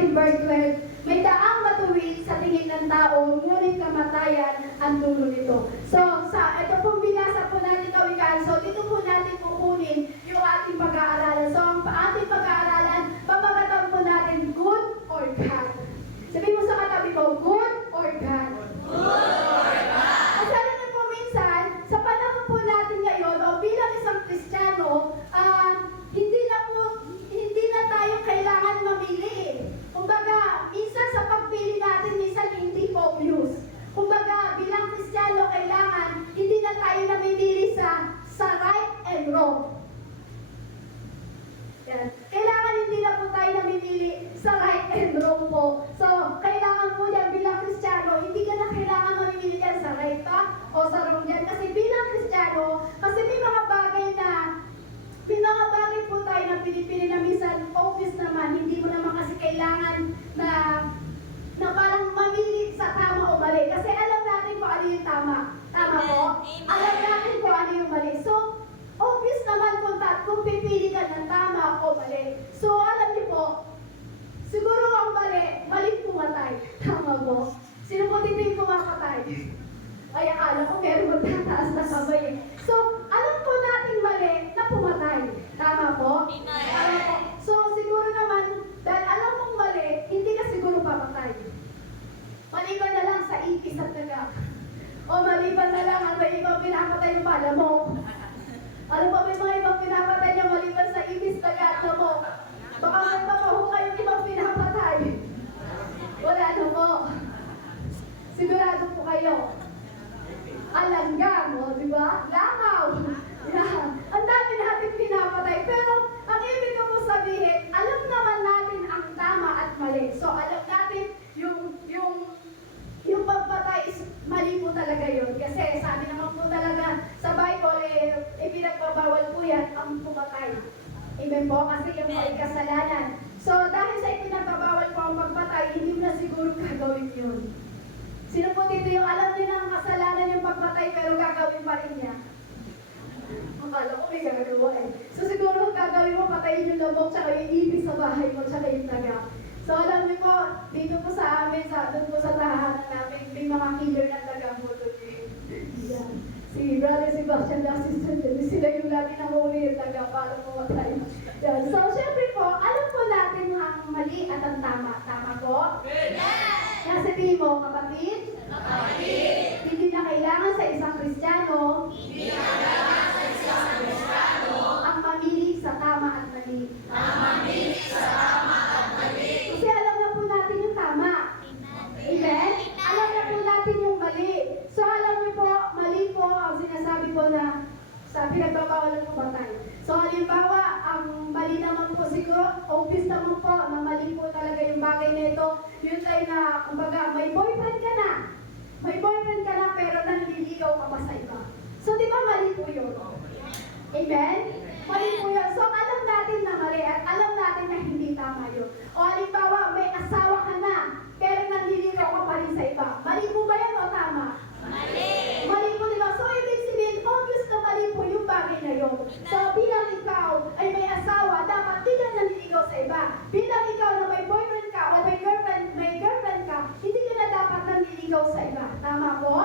in verse 12, may daang matuwid sa tingin ng tao, ngunit kamatayan ang dulo nito. So, ito pong binasa po natin kawikaan. So, dito po natin kukunin yung ating pag-aaralan. So, ang ating pag-aaralan, pamagatan po natin good or bad. Sabi mo sa katabi mo, good or bad? At alam niyo po minsan, sa panahon po natin ngayon, o bilang isang Kristiyano, hindi na tayo kailangan mamili. Kumbaga, minsan sa pagpili natin, minsan hindi focus. Kumbaga, bilang Kristiyano, kailangan hindi na tayo namimili sa right and wrong. Yan. Kailangan hindi na po tayo namimili sa right and wrong po. So, kailangan po yan bilang Kristiyano, hindi ka na kailangan mamimili yan sa right pa o sa wrong yan. Kasi bilang Kristiyano, kasi may mga bagay po tayo na pinipili na minsan obvious naman, hindi mo naman kasi kailangan na parang mamili sa tama o mali. Kasi alam natin kung ano yung tama. Tama po? Alam natin kung ano yung mali. So, obvious naman kung pipili ka ng tama o mali. So, alam niyo po, siguro ang maling pumatay. Tama po? Sino po dito yung pumatay? Ay, akala ko meron magtataas na kamay. So, alam po natin mali na pumatay. Tama po? Tama po. So, siguro naman, dahil alam mong mali, hindi ka siguro pamatay. Maliban na lang sa ipis at daga. O maliban na lang ang may ibang pinapatay yung palamok. Alam mo, may mga ibang pinapatay niya maliban sa ipis, daga at lamok. Baka may mapahukay yung ibang pinapatay. Wala na po. Sigurado po kayo. Alanggam, o, di ba? Langaw. Yan. Ang dami natin pinapatay. Pero, ang ibig ko po sabihin, alam naman natin ang tama at mali. So, alam natin yung pagpatay is mali po talaga yun. Kasi sabi naman po talaga sa Bible, ipinagbabawal po yan ang pumatay. Amen po? Kasi yung may kasalanan. So, dahil sa ipinagbabawal po ang pagpatay, hindi mo na siguro gagawin yun. Sino po dito yung alam niyo ng kasalanan yung pagpatay pero gagawin pa rin niya? Akala ko may gagawa eh. So siguro gagawin mo, patayin yung lamok, tsaka yung ibig sa bahay mo, tsaka yung taga. So alam niyo po, dito po sa amin, doon po sa tahanan namin, may mga killer na taga po doon eh. Yan. Si Brother Sebastian, the assistant, sila yung lagi na huli yung taga para pumatay. Yan. So syempre po, alam po natin ang mali at ang tama. Tama po? Yes! Sabihin mo, kapatid? Kapatid! Hindi na kailangan sa isang Kristiyano ang mamili sa tama at mali. Kasi alam na po natin yung tama. Amen? Alam na po natin yung mali. So alam niyo po, mali po ang sinasabi ko na nagbabawal ng pumatay. So halimbawa, ang mali naman po siguro, obvious naman po, na mali po talaga yung bagay na ito. Yun tayo na, kumbaga, may boyfriend ka na. May boyfriend ka na pero nanliligaw ka pa sa iba. So di ba mali po yun? Amen? Mali po yun. So alam natin na mali at alam natin na hindi tama yun. O halimbawa, may asawa ka na pero nanliligaw ka pa rin sa iba. Mali po ba yan o tama? Mali! Mali po diba? So ibig sabihin, obvious na mali po yung bagay na yun. So bilang ikaw ay may asawa, dapat di ka nanliligaw sa iba. Bilang ikaw na may boyfriend ka o may girlfriend ka, hindi ka na dapat nanliligaw sa iba. Tama po?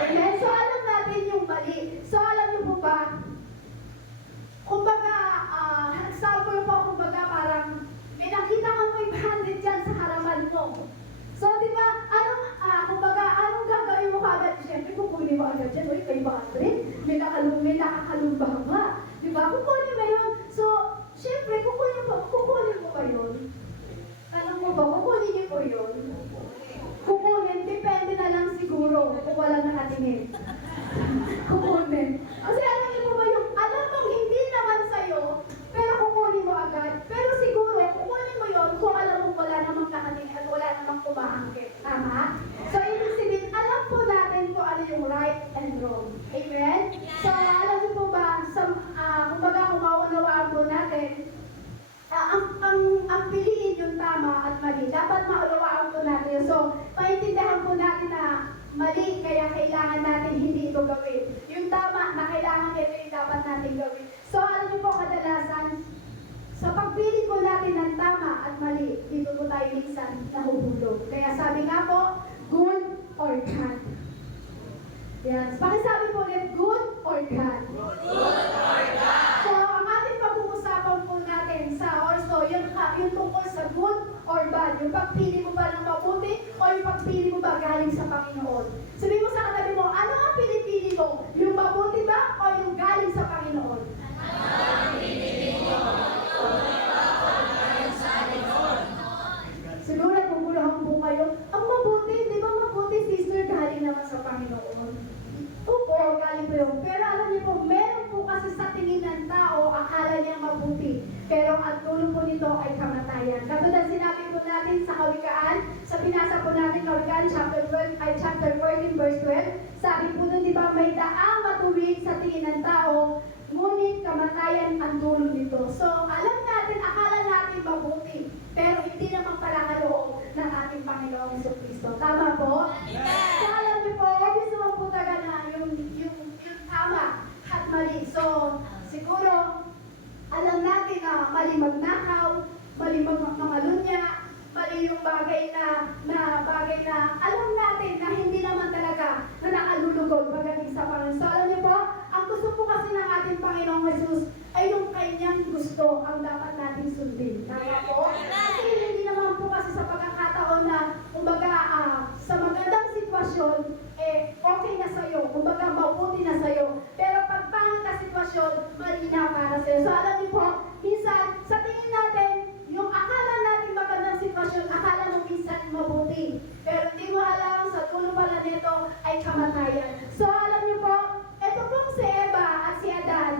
Amen? So alam natin yung mali. So alam niyo po ba, kumbaga, example po, kumbaga parang may nakita kang 500 dyan sa harapan mo. So, di ba, anong gagawin mo kagad? Siyempre, kukunin mo agad dyan. Uy, 500? May nakakalumba nga. Di ba? Kukunin mo yun. So, siyempre, kukunin mo ba yun? Alam mo ba, kukunin niyo po yun? Kukunin, depende na lang siguro kung wala nakatingin. Kukunin. Kasi alam niyo po ba yung, alam mong hindi naman sa'yo, pero kukunin mo agad. Pero siguro, kukunin mo yun kung alam mo wala namang nakatingin at wala namang kumaangkit. Tama? So, ibig sabihin, alam po natin kung ano yung right and wrong. Amen? So, alam niyo po ba, kumbaga kung maunawaan po natin, ang piliin yung tama at mali. Dapat maunawaan po natin. So, maintindihan po natin na mali, kaya kailangan natin hindi ito gawin. Yung tama na kailangan ito yung dapat natin gawin. So, alam niyo po kadalasan, sa pagpili po natin ng tama at mali, dito po tayo minsan nahuhulog. Kaya sabi nga po, good or bad. Yes. Pakisabi po ulit, good or bad. So, ang ating pag-uusapan po natin sa also, yung tungkol sa good or bad. Yung pagpili mo ba ng mabuti o yung pagpili mo ba galing sa Panginoon. Sabihin mo sa katabi mo, ano ang pinipili mo? Yung mabuti ba o yung galing sa Panginoon? Siguro naguguluhan po kayo, ang mabuti, di ba mabuti sister, galing naman sa Panginoon. Opo, galing po yun. Pero alam niyo po, meron po kasi sa tingin ng tao, akala niya mabuti. Pero ang dulo po nito ay kamatayan. Katulad sinabi po natin sa Kawikaan, sa binasa po natin Kawikaan chapter 14 verse 12, sabi po doon, di ba, may daang matuwid sa tingin ng tao, ngunit kamatayan ang dulo nito. So, alam natin, akala natin mabuti, pero hindi naman pala kaloob ng ating Panginoong Jesucristo. Tama po? Amen. So, alam niyo po, gusto mo po talaga na yung tama at mali. So, siguro, alam natin na mali magnakaw, mali mangalunya, mali yung bagay na alam natin na hindi naman talaga na nakalulugod pagdating sa Panginoon. So, alam niyo po, ang gusto po kasi ng ating Panginoong Jesus ay yung kanyang gusto ang dapat natin sundin. Tama po? Kasi hindi naman po kasi sa pagkakataon na, kumbaga, sa magandang sitwasyon, okay na sa'yo. Kumbaga, mabuti na sa'yo. Pero pag pangit na sitwasyon, mali na para sa'yo. So, alam niyo po, minsan, sa tingin natin, yung akala natin magandang sitwasyon, akala mo minsan mabuti. Pero hindi mo alam, sa dulo pala nito ay kamatayan. So, alam niyo po, ito pong si Eva at si Adan,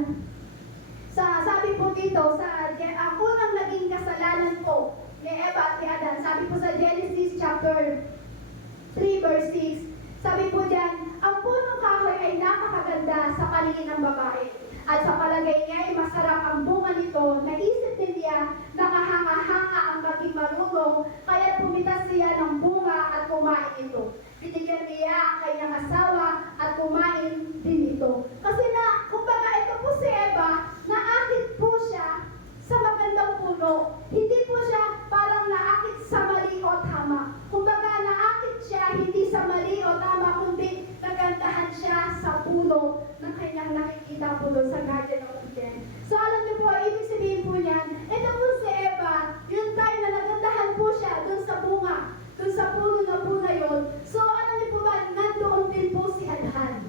sabi po dito, ang unang naging kasalanan po ni Eva at ni Adan, sabi po sa Genesis chapter 3 verse 6, sabi po dyan, ang punong kahoy ay napakaganda sa paningin ng babae. At sa palagay niya ay masarap ang bunga nito, naisip din niya, nakahanga-hanga ang maging marunong, kaya pumitas siya ng bunga at kumain ito. Binigyan niya ang kanyang asawa at kumain din ito. Kasi kumbaga ito po si Eva, naakit po siya sa magandang puno. Hindi po siya parang naakit sa mali o tama. Kumbaga naakit siya hindi sa mali o tama, kundi nagandahan siya sa puno ng kanyang nakikita po doon sa Garden of Eden. So alam niyo po, ibig sabihin po niyan, ito po si Eva, yung time na nagandahan po siya doon sa bunga, doon sa puno na po na yun. So alam niyo po ba, nandoon din po si Adan.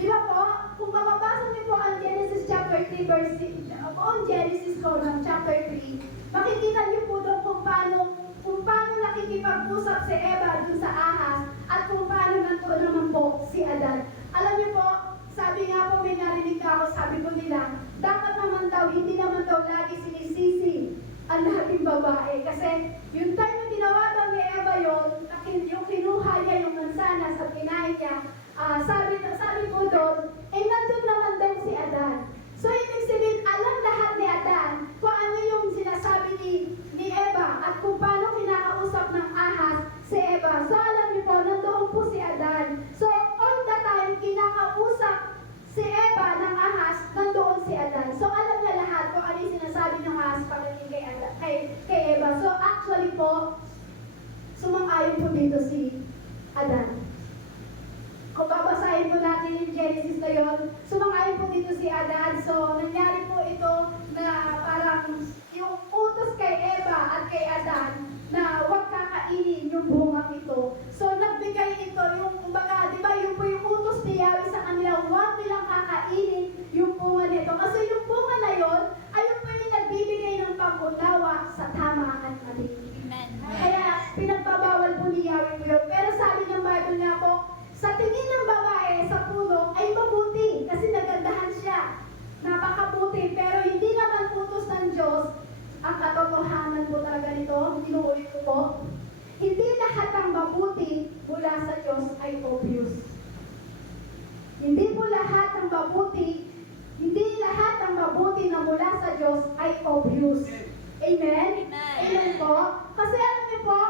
Di ba po? Kung mababasa niyo po ang Genesis chapter 3 verse 6, ang Genesis ko ng chapter 3, makikita niyo po doon kung paano nakikipag-usap si Eva doon sa ahas at kung paano nandoon naman po si Adan. Alam niyo po, sabi nga po, may narinig ako, sabi ko nila, dapat naman daw, hindi naman daw lagi sinisisi ang dating babae. Kasi yung time na ginawa daw ni Eva yun, yung kinuha niya yung mansanas at kinain niya, sabi po doon, nandun naman daw si Adan. So, ibig sabihin, alam lahat ni Adan kung ano yung sinasabi ni Eva at kung paano kinakausap ng ahas si Eva. So, alam niyo po, nandoon po si Adan. So, all the time, kinakausap si Eva ng ahas, nandoon si Adan. So, alam niya lahat kung ano yung sinasabi ng ahas pagdating kay Eva. So, actually po, sumang-ayon po dito si Adan. Kung babasahin po natin yung Genesis na yun, sumang-ayon po dito si Adan. So, nangyari po ito na parang yung utos kay Eva at kay Adan na huwag kakainin yung bungang ito. So, nagbigay ito yung, kumbaga, di ba, yung po yung utos ni Yahweh sa kanila, huwag nilang kakainin yung bunga nito. Kasi yung bunga na yun, ay yung po yung nagbibigay ng pag-unawa sa tama at mali. Amen. Kaya, pinagbabawal po ni Yahweh yun. Pero sabi ng Bible nga po, sa tingin ng babae sa puno ay mabuti kasi nagandahan siya. Napakabuti, pero hindi naman utos ng Diyos. Ang katotohanan po talaga nito, inuulit ko po, hindi lahat ng mabuti mula sa Diyos ay obvious. Hindi po lahat ng mabuti, hindi lahat ng mabuti na mula sa Diyos ay obvious. Amen? Amen. Amen po? Kasi alam niyo po,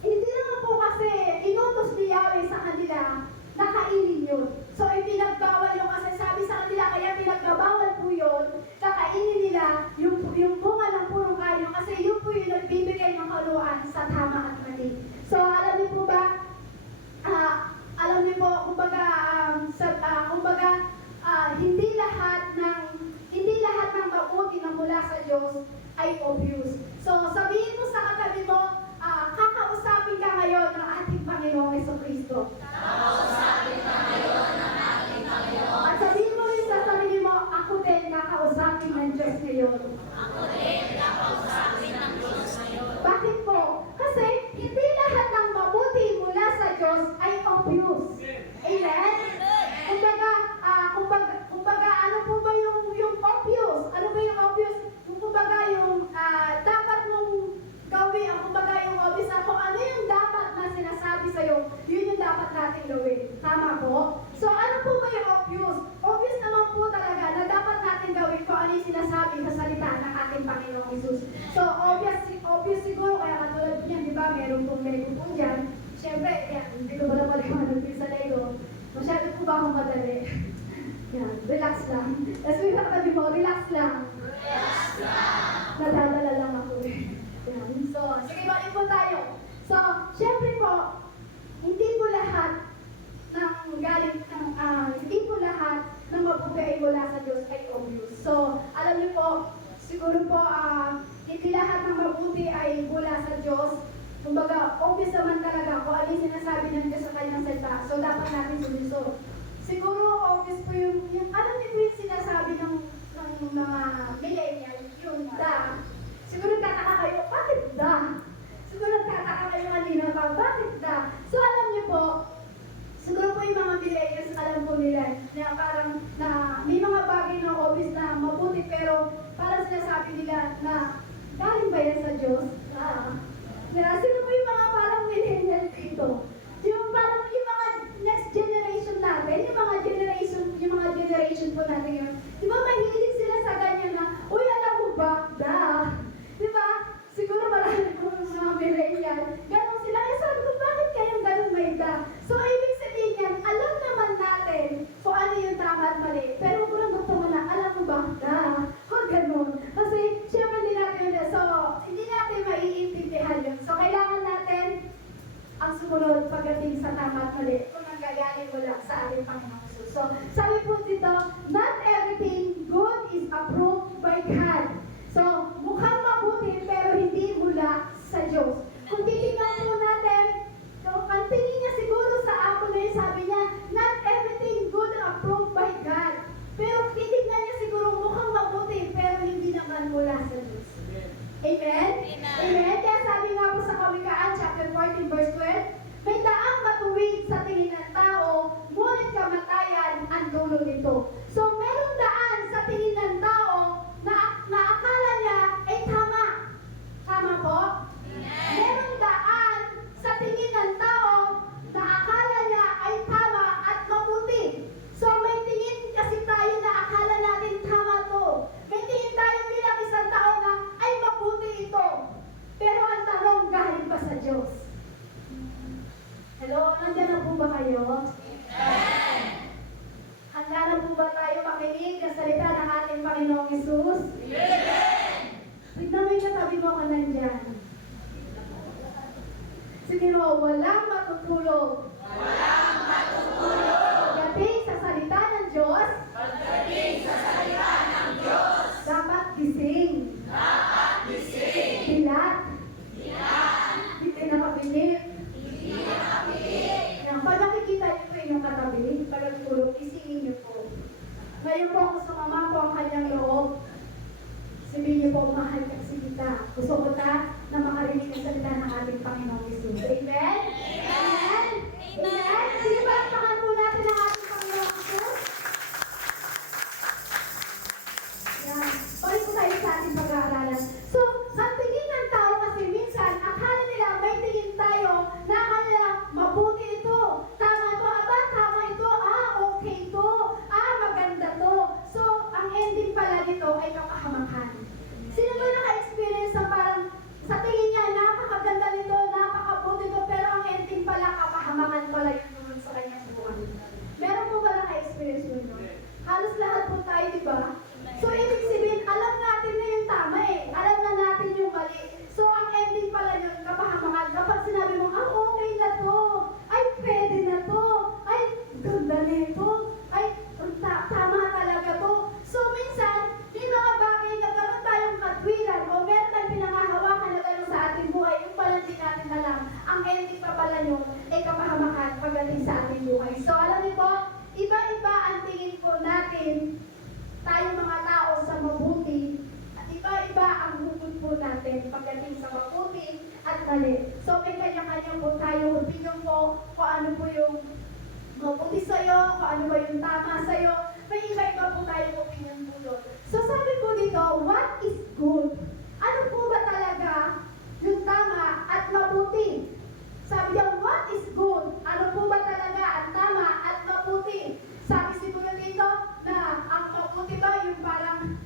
hindi naman po kasi inutos ni Yahweh sa kanila na kainin yun. So, ipinagbawal yung kasi sabi sa kanila, kaya pinagbabawal po yun, kakainin nila yung bunga ng purong kayo kasi yun po yung kasunduan sa tama at mali. So, alam niyo po ba, alam niyo po, hindi lahat ng mabuti na mula sa Diyos ay obvious. So, sabihin mo sa katabi mo, kakausapin ka ngayon ng ating Panginoong Jesucristo. Kakausapin ka ngayon ng ating Panginoon. At sabihin mo rin sa sarili mo, ako din kakausapin ng Diyos ngayon. Ako din kakausapin ng Diyos ngayon. Bakit po? Kasi hindi lahat ng mabuti mula sa Diyos ay obvious. Amen? Kumbaga, ano po ba yung obvious? Ano ba yung obvious? Kumbaga, yung dapat mong gawin, kumbaga yung obvious na kung ano yung dapat na sinasabi sa'yo, yun yung dapat natin gawin. Tama po? So, ano po ba yung obvious? Obvious naman po talaga na dapat natin gawin kung ano yung sinasabi sa salita ng ating Panginoong Hesus. So, obvious siguro, kaya katulad niyan, di ba, meron pong Lego po dyan. Siyempre, hindi ko ba naman yung sa Lego. Masyado po ba akong madali? Yan, relax lang. Tapos may katabi mo, relax lang. Relax lang. Nadadala lang ako eh. Yan. So, sige, balik po tayo. So, syempre po, hindi po lahat ng mabuti ay mula sa Diyos ay obvious. So, alam niyo po, siguro po, hindi lahat ng mabuti ay mula sa Diyos. Kumbaga, obvious naman talaga kung ano yung sinasabi ng Diyos sa kanyang salita. So, dapat natin sundin. Siguro, obvious po yung alam niyo po yung sinasabi ng mga millennial, yung da. Siguro nagtataka kayo, bakit da? Siguro nagtataka kayo kanina pa, bakit da? So, alam niyo po, siguro po yung mga millennials, alam po nila na parang na may mga bagay na obvious na mabuti, pero parang sinasabi nila na galing ba yan sa Diyos? Sino po yung mga parang millennial dito? Yung parang yung mga next generation natin, yung mga generation po natin yun. Di ba mahilig sila sa ganyan na, uy, alam mo ba? Di ba? Siguro marami po mga millennial. Ganon sila. Eh, sabi ko, bakit kayong ganon may da? So, ibig sabihin yan, alam naman natin kung ano yung tama at mali. Pero kung gusto mo na, alam mo ba? Ganon. Kasi, syempre hindi natin yun. So, hindi natin maiintindihan yun. So, kailangan natin ang sumunod pagdating sa tama at mali kung nanggagaling mula sa ating Panginoong Jesus. So, sabi po dito, not everything good is approved by God. So, mukhang mabuti pero hindi mula sa Diyos. Kung titingnan po natin, ang tingin niya siguro sa Apple na yun, sabi niya, not everything good is approved by God. Pero titingnan niya siguro mukhang mabuti pero hindi naman mula sa Diyos. Amen? Amen? Kaya sabi nga po sa Kawikaan, chapter 14, verse 12, may daang matuwid sa tingin ng tao, ngunit kamatayan ang dulo nito. So, merong daan sa tingin ng tao na akala niya ay tama. Tama po? Merong daan sa tingin ng tao na akala niya ay tama at mabuti. So, may tingin kasi tayo na akala natin tama to. May tingin tayo bilang isang tao na ay mabuti ito. Pero ang tanong, galing pa sa Diyos. Hello, nandiyan na po ba kayo? Amen. Handa na po ba tayo makinig sa salita ng ating Panginoong Hesus? Amen. Tignan mo yung katabi mo ka nandyan. Sige mo, walang matutulog. Walang matutulog. Pagdating sa salita ng Diyos, Pagdating sa salita ng Diyos, dapat gising. dapat gising. Pilat. Yan. Hindi nakabilib. Hindi nakapilit. Yan, pag nakikita niyo po yung katabi, pag nagtulog, isingin niyo po. Ngayon po ako sumama po ang kanyang loob. Sabihin niyo po, mahal ka si kita. Gusto ko na makarinig ang salita ng ating Panginoong Hesus. Amen? Amen? Amen? Sige, palakpakan po natin ang ating Panginoong Hesus. Yan. Balik po tayo sa ating pag-aaralan. So, ang tingin ng tao kasi minsan, akala nila may tingin tayo na akala nila, mabuti ito. Tama ito. Aba, tama ito. Okay ito. Maganda to. So, ang ending pala nito ay kapahamakan. Sino ba naka-experience sa parang sa tingin niya, napakaganda nito, napakabuti ito, pero ang ending pa pala yun ay kapahamakan pagdating sa ating buhay. So alam niyo po, iba-iba ang tingin po natin, tayong mga tao sa mabuti, at iba-iba ang hugot po natin pagdating sa mabuti at mali. So may kanya-kanya po tayong opinion po kung ano po yung mabuti sa'yo, kung ano ba yung tama sa'yo. May iba-iba po tayong opinion po doon. So sabi po dito, what is good? Ano po ba talaga yung tama at mabuti? Sabi niya, what is good? Ano po ba talaga ang tama at mabuti? Sabi siguro dito na ang mabuti ba yung parang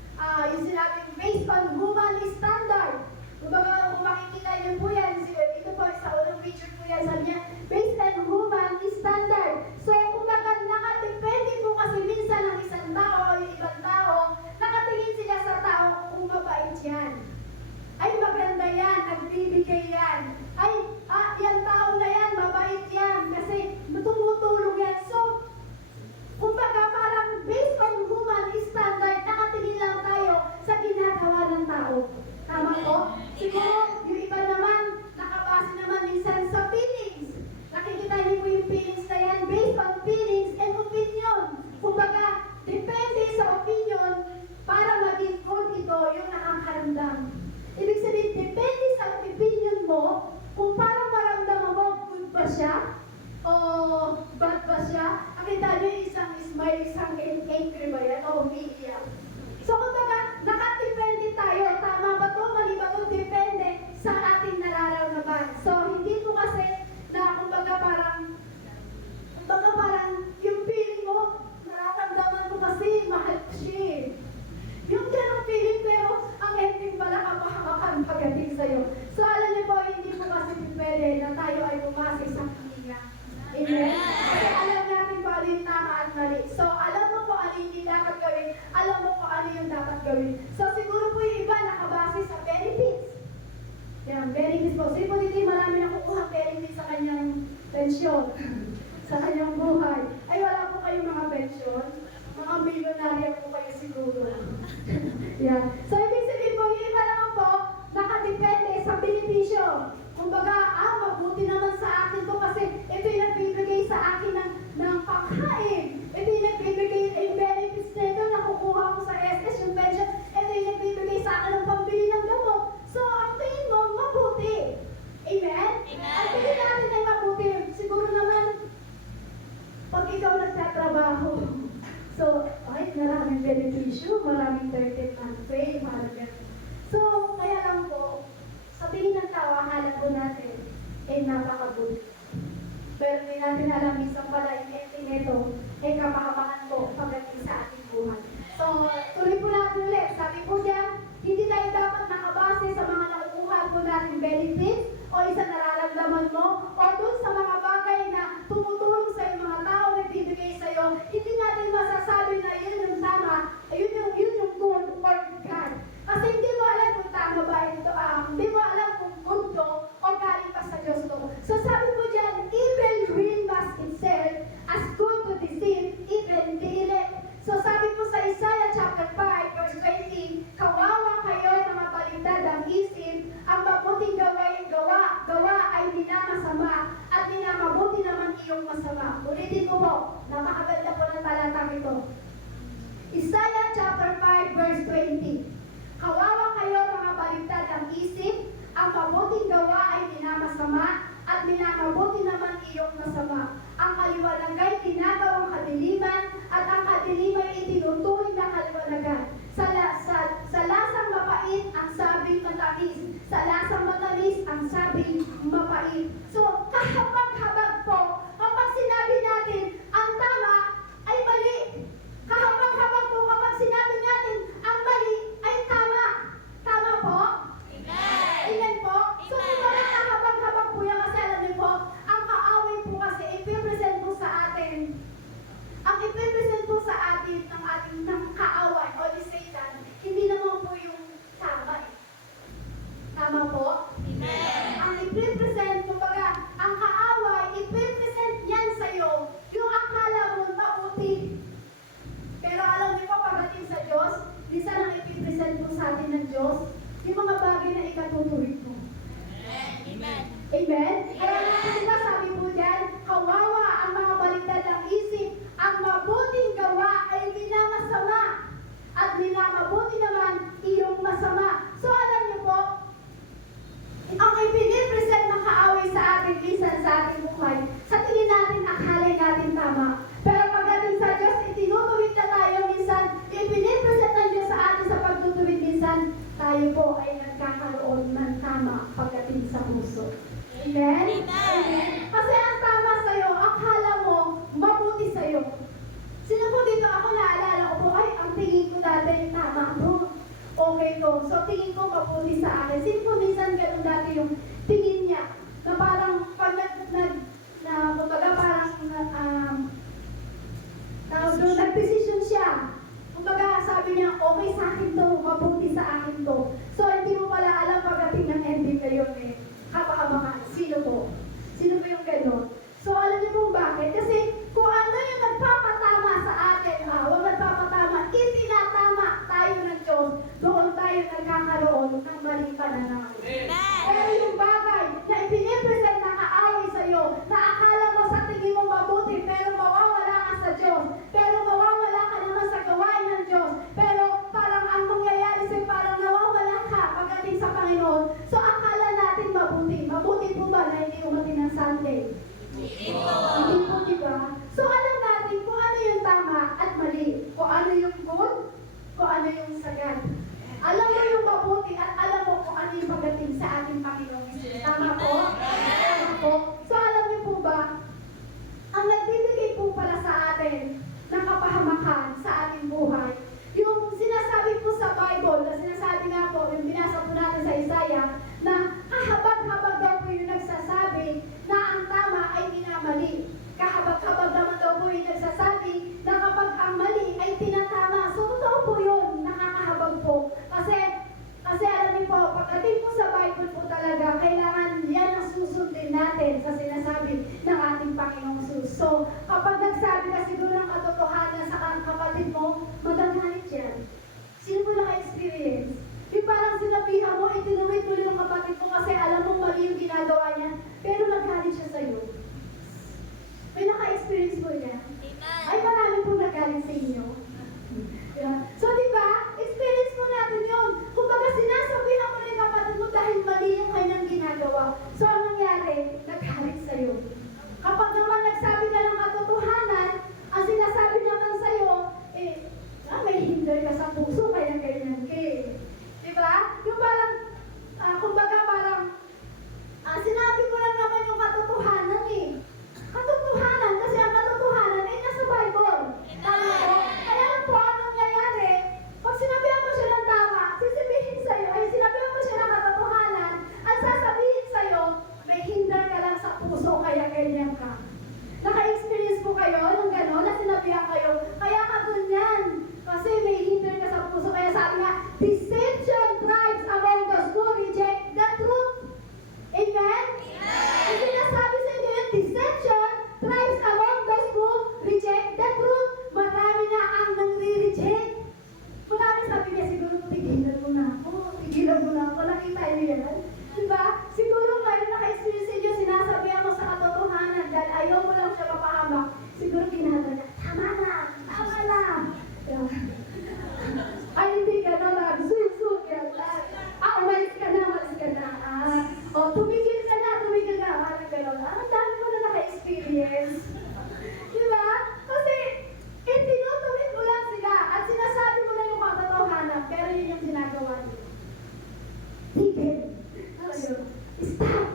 yung sinabing based on human standard. Kung makikita niyo po yan, dito po sa unang picture po yan, sabi niya, based on human standard. So kumbaga nakadepende po kasi minsan ang isang tao o yung ibang tao, nakatingin sila sa tao kung mabait yan. Ay maganda yan, nagbibigay yan. Ay, yan tao na yan, mabait yan. Kasi tumutulong yan. So, kumbaga parang based on human standard, nakatingin lang tayo sa ginagawa ng tao. Tama po? Siguro, yung iba naman, nakabase naman minsan sa feelings. Nakikita niyo po yung feelings na yan, based on feelings and opinion. Kumbaga, depende sa opinion para maging good ito yung nakakaramdam. Ibig sabihin, depende sa opinion mo kung parang maramdaman mo, good ba siya? O bad ba siya? Nakita niyo isang smile, isang angry ba yan? O umiiyak. So, kumbaga, nakadepende tayo. Tama ba to? Mali ba to? Depende sa ating nararamdaman. So, hindi po kasi na, kumbaga parang yung feeling mo, nararamdaman mo kasi mahal ko siya. Yung ganong feeling, pero ang ending pala kapahamakan pagdating sa'yo. So, alam niyo po, hindi po kasi pwede na tayo ay bumase sa hininga. Amen? Kasi alam natin kung ano yung tama at mali. So, alam mo kung ano yung dapat gawin, alam mo kung ano yung dapat gawin. So, siguro po yung iba nakabase sa benefits. Yan, benefits po. Sige po dito, marami nakukuha benefits sa kanyang pensyon, sa kanyang buhay. Ay, wala po kayong mga pensyon. Mga milyonarya po kayo siguro. Yan. So, ibig sabihin po, yung iba naman po, nakadepende sa benepisyo. Kumbaga, mabuti naman sa akin to kasi ito yung nagbibigay sa akin ng pagkain. Ito yung nagbibigay yung benefits na ito, nakukuha ko sa SS, yung pension. Ito yung nagbibigay sa akin ng pambili ng gamot. So, ang tingin mo, mabuti. Amen? Ang tingin natin ay mabuti. Siguro naman, pag ikaw nagtatrabaho, so, ay, maraming benepisyo, maraming 13 month pay, maraming. So, kaya lang po, sa tingin ng tao, akala po natin, napakabuti. Pero hindi natin alam, minsan pala yung ending nito, kapahamakan po pagdating sa ating buhay. So, tuloy po natin ulit. Sabi po diyan, hindi tayo dapat nakabase sa mga nakukuha po natin benefits o isa nararamdaman mo o dun sa mga bagay na tumutulong sa mga tao na bibigay sa iyo. Hindi natin masasabi na yun yung tama, yun yung good or God. Kasi hindi mo alam kung tama ba ito, hindi mo alam kung good to o galing pa sa Diyos to. So sabi po dyan, evil will mask itself as good to deceive even the elect. So sabi po sa Isaiah chapter 5 verse 20, kawawa kayo na mabaligtad ang isip, ang mabuting gawa ay minamasama at minamabuti naman iyong masama. Ulitin ko po, napakaganda po ng talatang ito. Isaiah chapter 5 verse 20, kawawa kayo mga baligtad ang isip, ang mabuting gawa ay minamasama at minamabuti naman iyong masama. Ang kaliwanagay ginagawang kadiliman at ang kadiliman ay itinuturing na kaliwanagan. Sa lasang mapait ang sabing matamis. Sa lasang matamis ang sabing mapait. So, kahabag-habag po, kapag sinabi natin ang tama ay mali. Kahabag-habag po kapag sinabi natin ang mali ay tama. Tama po? Amen po? So, hindi ko lang kahabag-habag po yan kasi alam niyo po, ang kaaway po kasi, puso. Amen? Amen. Kasi ang tama sa'yo, akala mo, mabuti sa'yo. Sino po dito, ako naalala ko po, ay, ang tingin ko dati yung tama to. Okay to. So, tingin ko mabuti sa akin. Sino po minsan ganun dati yung tingin niya, na parang, pag kumbaga parang, tawag doon, nag-decision siya. Kumbaga, sabi niya, okay sa akin to, mabuti sa akin to. So, hindi mo pala alam pagdating ng ending na yun eh. Kapakabakan. Sino po? Sino po yung gano'n? So, alam niyo kung bakit? Kasi, kung ano yung nagpapatama sa atin, huwag nagpapatama, itinatama tayo ng Diyos, doon tayo nagkakaroon ng maling pananaw. Pero yung bagay na ipinipresent na kaaway sa'yo, na akala mo sa tingin mo mabuti, pero mawawala ka sa Diyos, pero mawawala ka naman sa gawain ng Diyos, pero parang ang mangyayari sa'yo, parang nawawala ka pagdating sa Panginoon. So akala natin mabuti. Mabuti po ba na hindi umatin ng Sunday? Hindi po, diba? So alam natin kung ano yung tama at mali, kung ano yung good, kung ano yung sagad. Alam mo yung mabuti at alam mo kung ano yung pagdating sa ating Panginoon. Tama po? Tama po? So alam niyo po ba, ang nagbibigay po para sa atin ng kapahamakan sa ating buhay, yung sinasabi po sa Bible, na sinasabi nga po, yung binasa po natin sa Isaiah, na kahabag-habag daw po yung nagsasabi na ang tama ay minamali. Kahabag-habag naman daw po yung nagsasabi na kapag ang mali ay tinatama. So, totoo po yun, nakakahabag po. Kasi alam niyo po, pagdating po sa Bible po talaga, kailangan yan ang susundin natin sa sinasabi ng ating Panginoong Jesus. So, kapag nagsabi ka siguro ng katotohanan sa kapatid mo, magagalit yan. Sino po naka-experience? Yung parang sinabihan mo, itinuwid mo yung kapatid mo kasi alam mo mali yung ginagawa niya, pero nagalit siya sa'yo. May naka-experience po niya? Ay, marami pong nagalit sa inyo. Yeah. So, di ba? Experience mo natin yun. Kung baga sinasabihan mo ng kapatid mo dahil mali yung kanyang ginagawa. So, ang nangyari, nagalit sa'yo. Kapag naman nagsabi ka ng katotohanan, ang sinasabi naman sa'yo, may hinder ka sa puso, kaya ganyan ka eh. Di ba? Yung parang, kumbaga parang, sinabi mo lang naman yung katotohanan eh. Katotohanan, kasi ang katotohanan ay nasa Bible. Tama po? Kaya lang po, ang nangyayari, pag sinabihan mo siya ng tama, sisibihin sa'yo, ay sinabihan mo siya ng katotohanan, ang sasabihin sa'yo, may hinder ka lang sa puso, kaya ganyan ka. Naka-experience po kayo ng gano'n, na sinabihan kayo, kaya ka ganyan. Kasi may hinder ka sa puso, kaya sabi nga, deception thrives among those who reject the truth. Amen? Ang sinasabi sa inyo yung deception thrives among those who reject the truth. Marami na ang nang-reject. Marami sabi niya, siguro tigilan mo na ako. Tigilan mo na ako. Nakita niyo yan? Diba? Siguro ngayon naka-experience sa inyo, sinasabihan mo sa katotohanan dahil ayaw mo lang siya mapahamak. Siguro ginagawa na, tama na! Tama na! Ay, hindi ka na lang. Susuk yan. Umalis ka na, umalis ka na. Tumigil ka na. Parang gano'n. Ang dami mo na naka-experience. Diba? Kasi, tinutuwid mo lang sila at sinasabi mo lang yung katotohanan, pero yun yung ginagawa niyo. Tigil. Stop.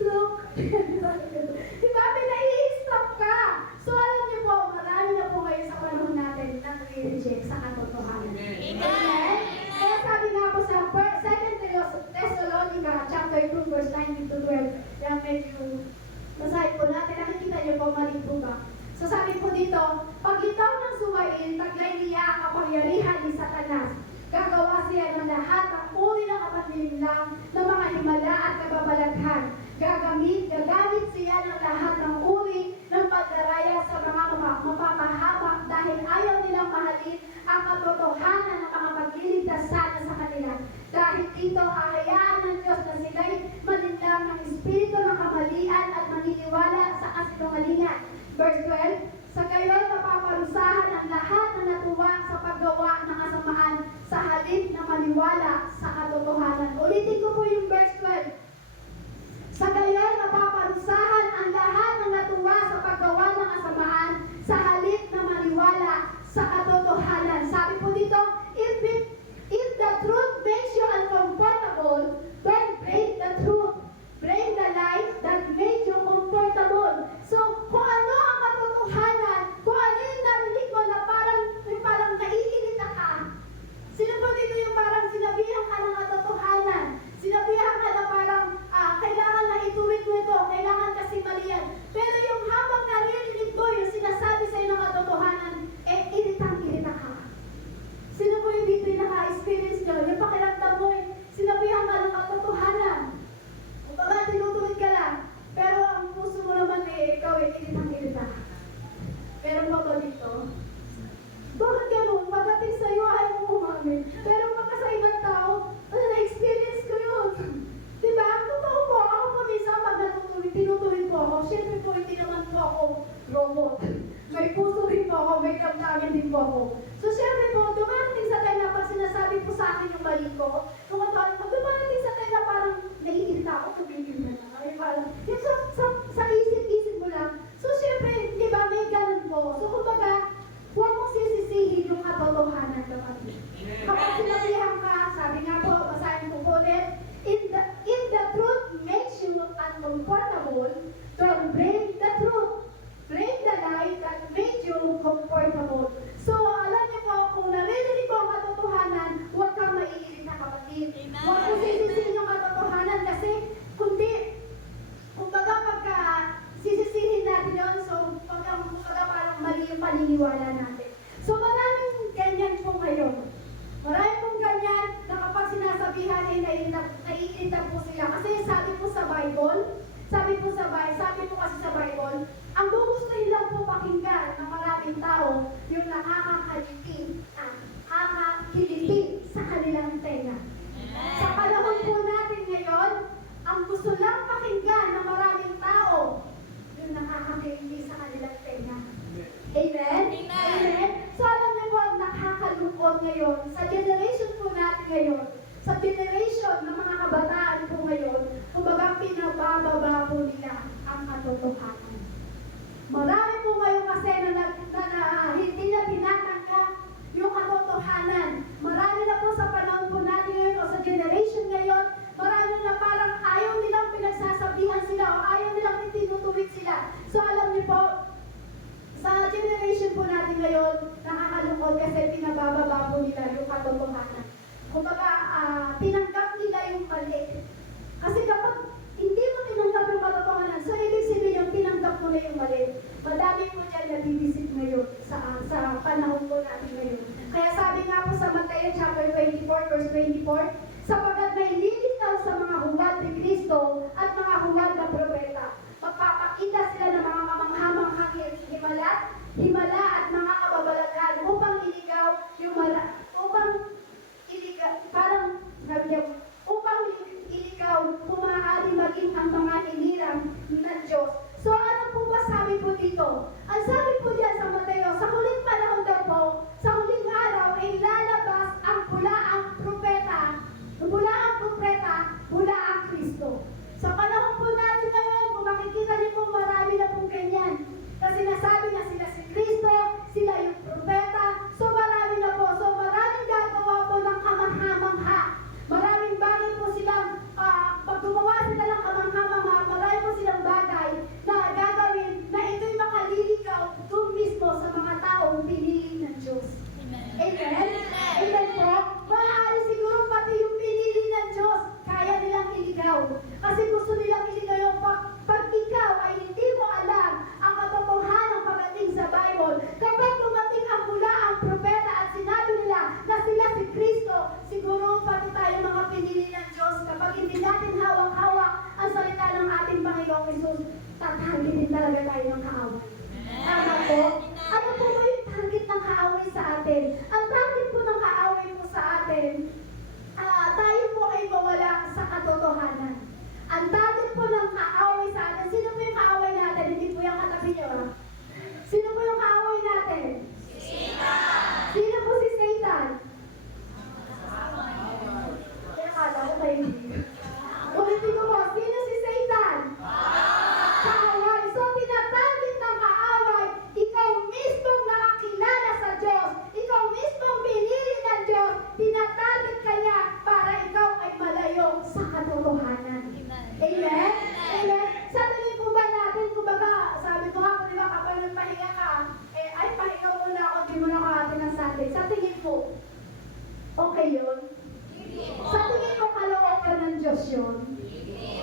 Look. Diba? Pinai-stop ka. So, alam niyo po, marami na po kayo sa panahon natin na nag-reject sa katotohanan. Amen? Kaya sabi nga po sa 2 Thessalonica chapter 2 verse 9 to 12, yan medyo masahe po natin, nakikita niyo po mali po ba? So sabi po dito, paglitaw ng suwain, taglay niya ang kapangyarihan ni Satanas. Gagawa siya ng lahat ng uri ng kapanlilang ng mga himala at kababalaghan. Gagamit siya ng lahat ng uri ng pagdaraya sa mga mapapahamak dahil ayaw nilang mahalin ang katotohanan ng mga pagliligtas sana sa kanila. Dahil dito, hahayaan ng Diyos na sila'y malinlang ng espiritu ng kamalian at maniniwala sa kasinungalingan. Verse 12, sa gayon mapaparusahan ang lahat na natuwa sa paggawa ng kasamaan sa halip na maniwala sa katotohanan. Ulitin ko po yung verse 12. Sa gayon mapaparusahan ang lahat ng natuwa sa paggawa ng kasamaan sa halip na maniwala sa katotohanan. Sabi po dito, po ako. So, syempre po, dumarating sa time na pag sinasabi po sa akin yung mali ko, kung ano, dumarating sa time na parang naiirita ako, tumigil na lang. Ay, parang, yung sa isip-isip mo lang. So, syempre, di ba, may ganun po. So, kumbaga, huwag mong sisisihin yung katotohanan kapatid. Kapag sinabihan ka, sabi nga po, basahin ko po ulit, if the truth makes you uncomfortable, don't break the truth. Break the lie that made you comfortable. So, alam niyo po, kung narinig ko ang katotohanan, huwag kang maiirit na kapatid. Huwag mong sisisihin yung katotohanan kasi, kumbaga pagka sisisihin natin yun, so, kumbaga parang mali yung paniniwala natin. So, maraming ganyan po ngayon. Maraming pong ganyan na kapag sinasabihan ay naiirita po sila. Kasi sabi po kasi sa Bible, ang gugustuhin lang po pakinggan ng maraming tao yung nakakakilipin at nakakakilipin sa kanilang tenga. Sa panahon po natin ngayon, ang gusto lang pakinggan ng maraming tao yung nakakakilipin sa kanilang tenga. Amen? Amen? So alam niyo po, nakakalungkot ngayon, sa generation po natin ngayon, sa generation ng mga kabataan po ngayon, kumbaga pinabababa po nila ang katotohanan. Marami po ngayon kasi na hindi na tinatanggap yung katotohanan. Marami na po sa panahon po natin ngayon o sa generation ngayon, marami na parang ayaw nilang pinagsasabihan sila o ayaw nilang itinutuwid sila. So alam niyo po, sa generation po natin ngayon, nakakalungkot kasi pinabababa po nila yung katotohanan. Kumbaga, tinanggap nila yung mali. Kasi kapag hindi mo tinanggap yung katotohanan, so ibig sabihin yung tinanggap mo na yung mali. Madami po dyan nabibisit ngayon sa panahon po natin ngayon. Kaya sabi nga po sa Mateo chapter 24, verse 24, sapagkat may lilitaw sa mga huwad ni Kristo at mga huwad na propeta. Magpapakita sila ng mga kamangha-manghang himala at mga kababalaghan upang iligaw yung upang iligaw kung maaari maging ang mga hinirang ng Diyos. So ano po ba sabi po dito? Ang sabi po diyan sa Mateo, sa huling panahon daw po, sa huling araw ay lalabas ang bulaang propeta, bulaang Kristo. Sa panahon po natin ngayon, kung makikita niyo po marami na pong ganyan. Kasi nasabi na sila si Kristo, sila yung propeta, so marami na po. So maraming gagawa po ng kamangha-mangha. Maraming bagay po silang, pag gumawa sila ng kamangha-mangha, marami po silang bagay na gagawin na ito'y makaliligaw doon mismo sa mga taong pinili ng Diyos. Amen? Amen po? Maaari siguro pati yung pinili ng Diyos, kaya nilang iligaw. Kasi gusto nilang iligaw yung pag ikaw ay hindi mo alam ang katotohanan pagdating sa Bible. Kapag dumating ang bulaang propeta at sinabi nila na sila si Kristo, siguro pati tayo mga pinili ng Diyos, kapag hindi natin hawak-hawak ang salita ng ating Panginoong Hesus, tatanggitin talaga tayo ng kaaway. Tama po? Ano po ba yung target ng kaaway sa atin? Ang target po ng kaaway po sa atin, tayo po ay mawala sa katotohanan. Ang target po ng kaaway sa atin, sino po yung kaaway natin? Hindi po yung katabi nyo, ha? Sino po yung kaaway natin? Satan! Sino po si Satan? Kaya kala ko tayo hindi. Ulitin ko po, sino si Satan? Kaaway. So, tinatarget ng kaaway, ikaw mismong nakakilala sa Diyos, ikaw mismong pinili ng Diyos, tinatarget ka niya para ikaw ay malayo sa katotohanan. Amen? Amen? Sa tingin po ba natin, kumbaga, sabi ko nga po, di ba, kapag nagpahinga ka, ay, pahinga muna ako, di mo na kakatin ng Sunday. Sa tingin po, okay yun? Sa tingin ko, kalooban ng Diyos yun?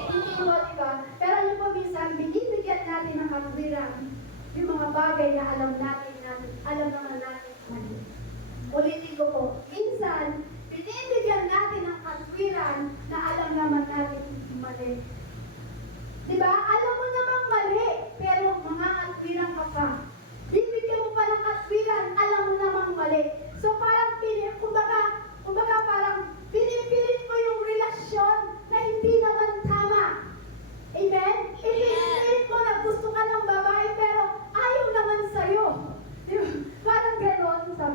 Hindi po, di ba? Pero yun po, minsan, binibigyan natin ng katwiran yung mga bagay na alam naman natin mali. Ulitin ko po, minsan, binibigyan natin ng katwiran na alam naman natin mali. Diba? Alam mo namang mali, pero mga katwiran ka pa. Bibigyan mo pa ng katwiran, alam mo namang mali. So parang, kumbaga parang pinipilit mo yung relasyon na hindi naman tama. Amen? Pinipilit mo na gusto ka ng babae, pero ayaw naman sa'yo. Diba? Parang gano'n, sabi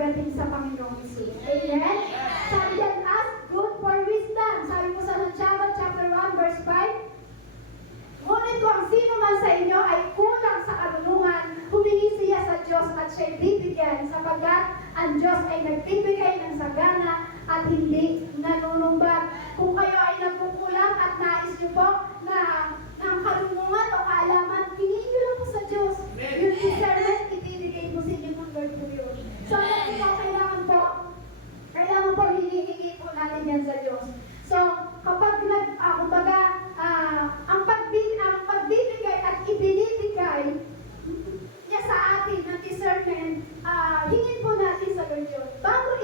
pagdating sa Panginoong Hesus. Amen? Sabi yan, ask good for wisdom. Sabi mo sa Santiago chapter 1 verse 5, ngunit kung sino man sa inyo ay kulang sa karunungan, humingi siya sa Diyos at siya'y bibigyan, sapagkat ang Diyos ay nagbibigay ng sagana at hindi nanunumbat. Kung kayo ay nagkukulang at nais niyo po na ng karunungan o kaalaman, hingin niyo lang po sa Diyos. Yung discernment, ibibigay mo sa inyo ng Lord po yun. So, kailangan po hinihingi po natin yan sa Diyos. So, kapag ang pagbibigay at ibinibigay niya sa atin ng discernment, hingin po natin sa Lord yun. Bago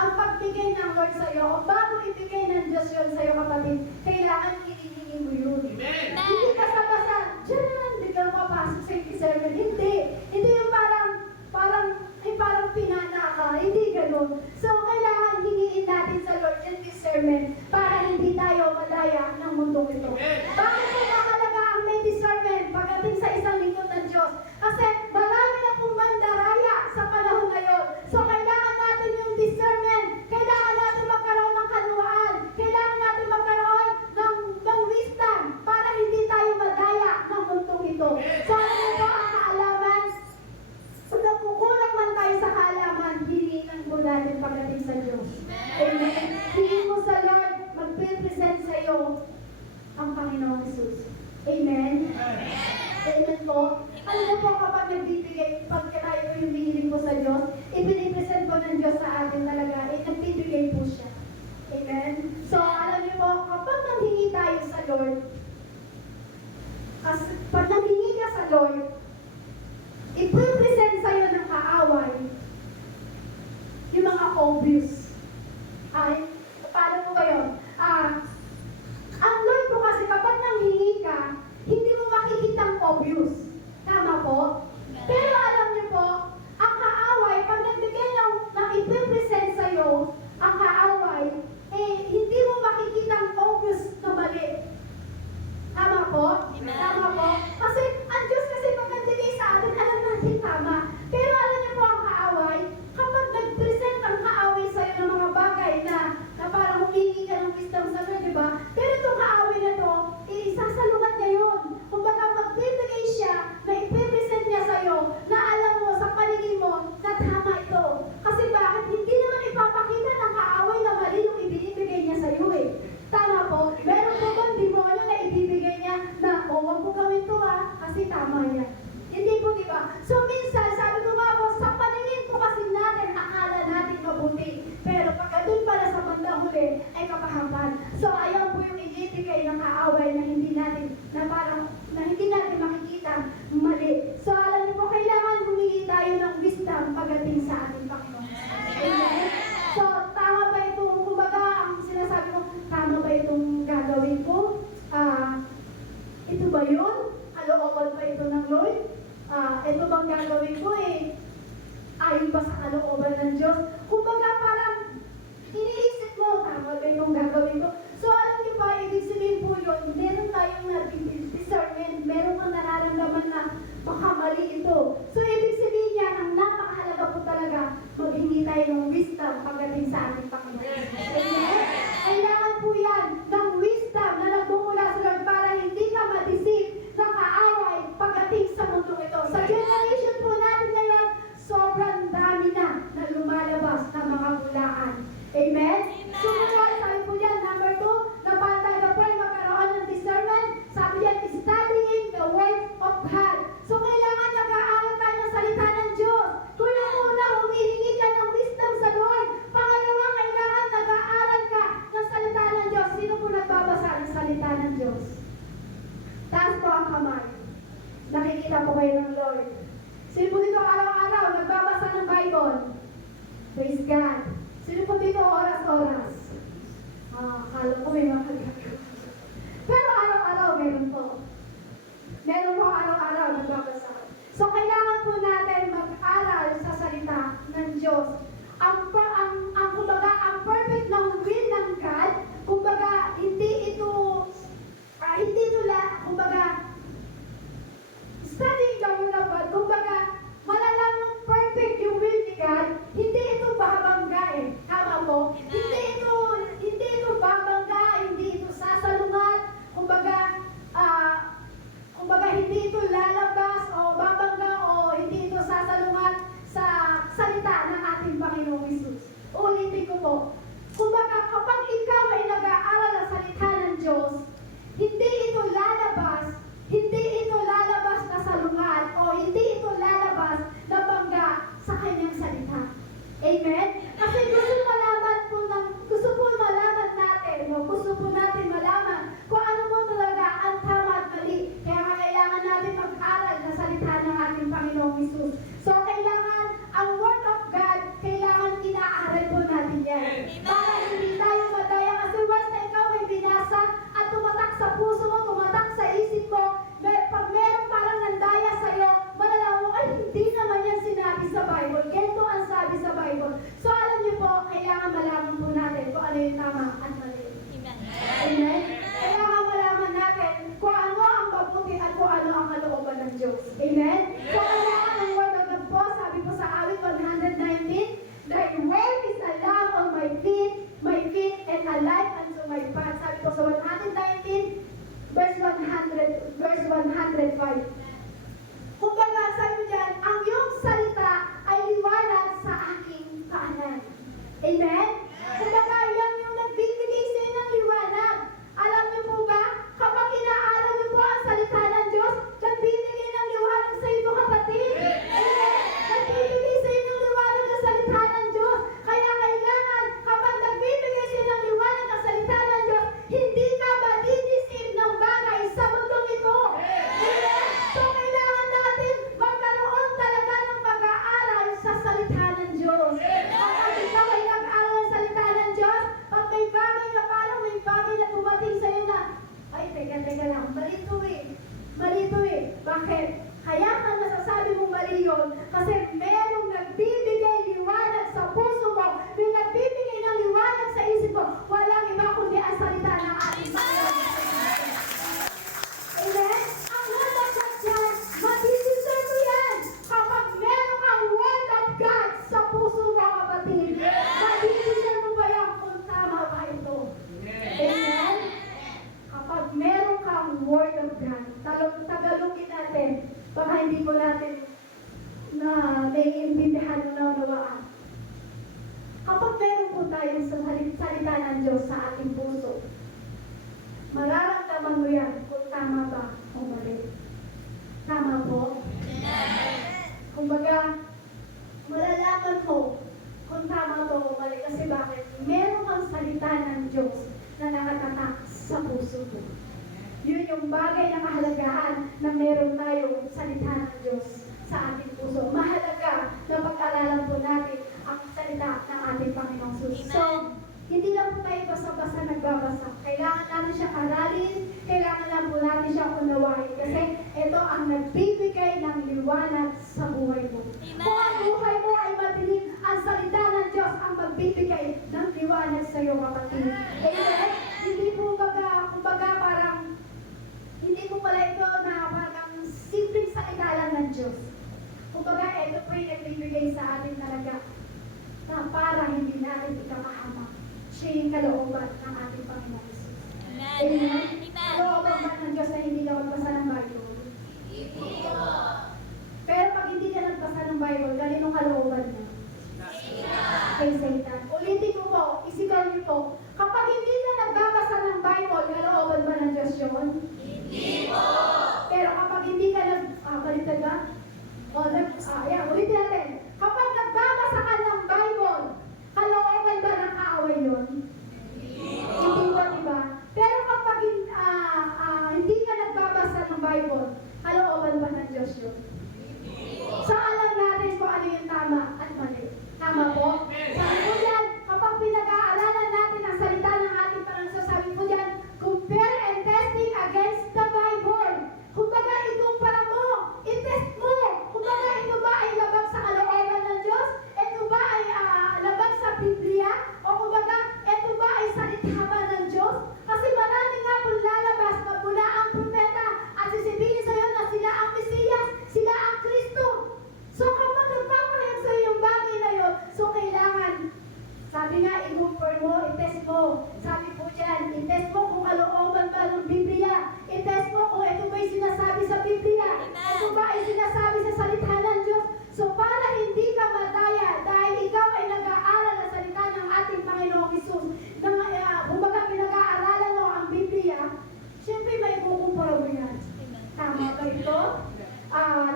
ang pagbigay ng Lord sa iyo, o bago ibigay ng Diyos yun sa iyo, kapatid, kailangan hinihingi mo yun. Amen. Hindi basta-basta, dyan, biglang papasok sa discernment. Hindi yung parang pinana ka. Hindi ganun. So, kailangan hingiin natin sa Lord yung discernment para hindi tayo madaya ng mundong ito. Bakit po mahalaga ang may discernment pagdating sa isang lingkod ng Diyos? Kasi marami na pong mandaraya sa panahon ngayon. So, kailangan natin yung discernment. Kailangan natin magkaroon ng kanuwaan. Kailangan natin magkaroon ng wisdom para hindi tayo madaya ng mundong ito. So, ano po ang kaalaman? Kung nagkukulang man tayo sa kaalaman, hinihingan po natin pagdating sa Diyos. Amen. Hingin mo sa Lord, magpe-present sa iyo ang Panginoong Hesus. Amen. Amen po. Alam mo po kapag nagbibigay, pag tayo po yung hihiling po sa Diyos, ipinipresent po ng Diyos sa atin talaga, nagbibigay po siya. Amen. So, alam niyo po, kapag nanghingi tayo sa Lord, pag nanghingi ka sa Lord, ipipresent sa'yo ng kaaway yung mga obvious. Ay, paano po ba yun? Ang Lord po kasi kapag nanghingi ka, hindi mo makikita ang obvious. Tama po? Pero alam niyo po, ang kaaway, pag nagbigay ng ipipresent sa'yo, ang kaaway, hindi mo makikita ang obvious na mali. Tama po? Tama po? Kasi ang Diyos kasi pag nagbigay sa atin, alam natin tama. Pero alam niyo po ang kaaway, kapag nag-present ang kaaway sa'yo ng mga bagay na parang humingi ka ng wisdom sa Lord, di ba? Pero itong kaaway na to, isasalungat niya yun. Kung baka magbibigay siya na ipipresent niya sa'yo, na alam mo sa paningin mo na tama ito. Kasi bakit? Hindi naman ipapakita ng kaaway na mali yung ibinibigay niya sa'yo eh. Tama po? Meron po bang demonyo na ibibigay niya na, huwag mo gawin to kasi tama yan. Hindi po, di ba? So minsan, sabi ko nga po, sa paningin po kasi natin, akala natin mabuti. Pero pagkatun pala sa bandang huli, ay kapahampan. So ayaw po yung ibibigay ng kaaway na hindi natin makikita mali. So alam niyo po, kailangan humingi tayo ng wisdom pagdating sa ating Panginoon. Amen? So tama ba itong, kumbaga, ang sinasabi ko, tama ba itong gagawin ko? Ito ba yun? Kalooban ba ito ng Lord? Ito bang gagawin ko ayon ba sa kalooban ng Diyos? Kumbaga parang iniisip mo, tama ba itong gagawin ko? So alam niyo ba, ibig sabihin po yun, meron tayong discernment, meron kang nararamdaman na baka mali ito. So ibig sabihin yan, ang napakahalaga po talaga, maghingi tayo ng wisdom pagdating sa ating Panginoon. Amen? Kailangan po yan ng wisdom na nagmumula sa Lord para hindi ka ma-deceive ng kaaway pagdating sa mundo ito. Sa generation po natin ngayon, sobrang dami na lumalabas na mga bulaan. Amen? Sumunod, sabi po yan, number 2, na para tayo po ay magkaroon ng discernment, sabi yan, studying the word of God. So kailangan nag-aaral tayo ng salita ng Diyos. Kung yung una, humihingi ka ng wisdom sa Lord. Pangalawa, kailangan nag-aaral ka ng salita ng Diyos. Sino po nagbabasa ng salita ng Diyos? Taas po ang kamay. Nakikita po kayo ng Lord. Sino po dito araw-araw nagbabasa ng Bible? Praise God. Sino po dito oras-oras? Akala ko may mga kagagawa. Pero araw-araw meron po. Meron po araw-araw nagbabasa. So kailangan po natin mag-aral sa salita ng Diyos. Kumbaga, ang perfect na will ng God, kumbaga, hindi ito kumbaga, studying the word of God, kumbaga, malalang perfect words. Amen? So, kailangan ng word of God po, sabi po sa awit 119, Thy word is a lamp on my feet, and a light unto my path. Sabi po sa 119, verse 105. Kumbaga, sabi mo dyan, ang iyong salita ay liwanag sa aking paanan. Amen? Kumbaga, yan yung nagbibigay sa inyo ng liwanag. Alam niyo po ba, kapag inaaral niyo po ang salita ng Diyos, nagbibigay ng liwanag sa inyo, kapatid. Amen? Nagbibigay sa inyo ng liwanag ang salita ng Diyos. Kaya kailangan, kapag nagbibigay sa inyo ng liwanag ang salita ng Diyos, hindi ka madidisim ng bagay sa mundong ito. Amen? So, kailangan natin magkaroon talaga ng pag-aaral sa salita ng Diyos. Kapag ikaw ay nag-aaral ng salita ng Diyos, pag may bagay na parang may bagay na dumating sa iyo na, ay, teka lang, mali to eh. Bakit? Kaya ka nasasabi mong mali yun, kasi merong nagbibigay liwanag sa puso mo, may nagbibigay ng liwanag sa isip mo, walang iba kundi ang salita ng ating Panginoon. Amen? Ang word of God yan, madideserve mo yan. Kapag meron kang word of God sa puso mo, kapatid, madideserve mo ba yan kung tama ba ito? Amen? Kapag meron kang word of God, tagalogin natin, baka hindi po natin na naiintindihan o naunawaan. Kapag meron po tayong salita ng Diyos sa ating puso, mararamdaman mo yan kung tama ba o mali. Tama po? Kumbaga, malalaman mo kung tama to o mali. Kasi bakit? Meron kang salita ng Diyos na nakatatak sa puso mo. Yun yung bagay na kahalagahan na meron tayong salita ng Diyos sa ating puso. Mahalaga na pag-aralan po natin ang salita ng ating Panginoong Jesus. So, hindi lang po tayo basta-basta nagbabasa. Kailangan natin siya aralin, kailangan lang po natin siya unawain. Kasi ito ang nagbibigay ng liwanag sa buhay mo. Kung ang buhay mo ay madilim, ang salita ng Diyos ang magbibigay ng liwanag sa iyo, kapatid. Amen? Hindi po kumbaga parang, hindi po pala ito na parang simpleng salita lang ng Diyos. Kumbaga, ito po yung nagbibigay sa atin talaga na para hindi natin ikakahamak. Siya yung kalooban ng ating Panginoon Jesus. Amen? Kalooban ba ng Diyos na hindi ka magbasa ng Bible? Pero pag hindi ka nagbasa ng Bible, galinong kalooban niya? Kay Satan. Ulitin ko po, isigaw niyo po, kapag hindi ka nagbabasa ng Bible, kalooban ba ng Diyos yun? Hindi po! Pero kapag hindi ka baliktad ba? Ulitin natin. Kapag nagbabasa ka ng Bible, kalooban ba ng kaaway yun? Hindi po, diba? Pero kapag hindi ka nagbabasa ng Bible, kalooban ba ng Diyos yun? So alam natin kung ano yung tama at mali. Tama po? Sabi po dyan, kapag pinag-aaralan natin ang salita ng ating Panginoon, sabi po dyan, compare and testing against the Bible. Kumbaga, ikumpara mo, itest mo. Kumbaga, ito ba ay labag sa kalooban ng Diyos? Ito ba ay labag sa Biblia? O kumbaga, ito ba ay salita ba ng Diyos? Kasi marami nga po lalabas na mula ang propeta at sisibihin sa iyo na sila ang Mesiyas, sila ang Kristo. So kapag nagpapahayag sa iyo yung bagay na yun, so kailangan, sabi nga, i-compare mo, i-test mo. Sabi po dyan, i-test mo kung kalooban ba ng Biblia. I-test mo kung ito ba yung sinasabi sa Biblia. Ito ba ay sinasabi sa salita ng Diyos. So para hindi ka madaya, dahil ikaw ay nag-aaral na salita ng ating Panginoong Jesus, kumbaga pinag-aaralan mo ang Biblia, syempre may kukumpara mo yan. Tama ba ito?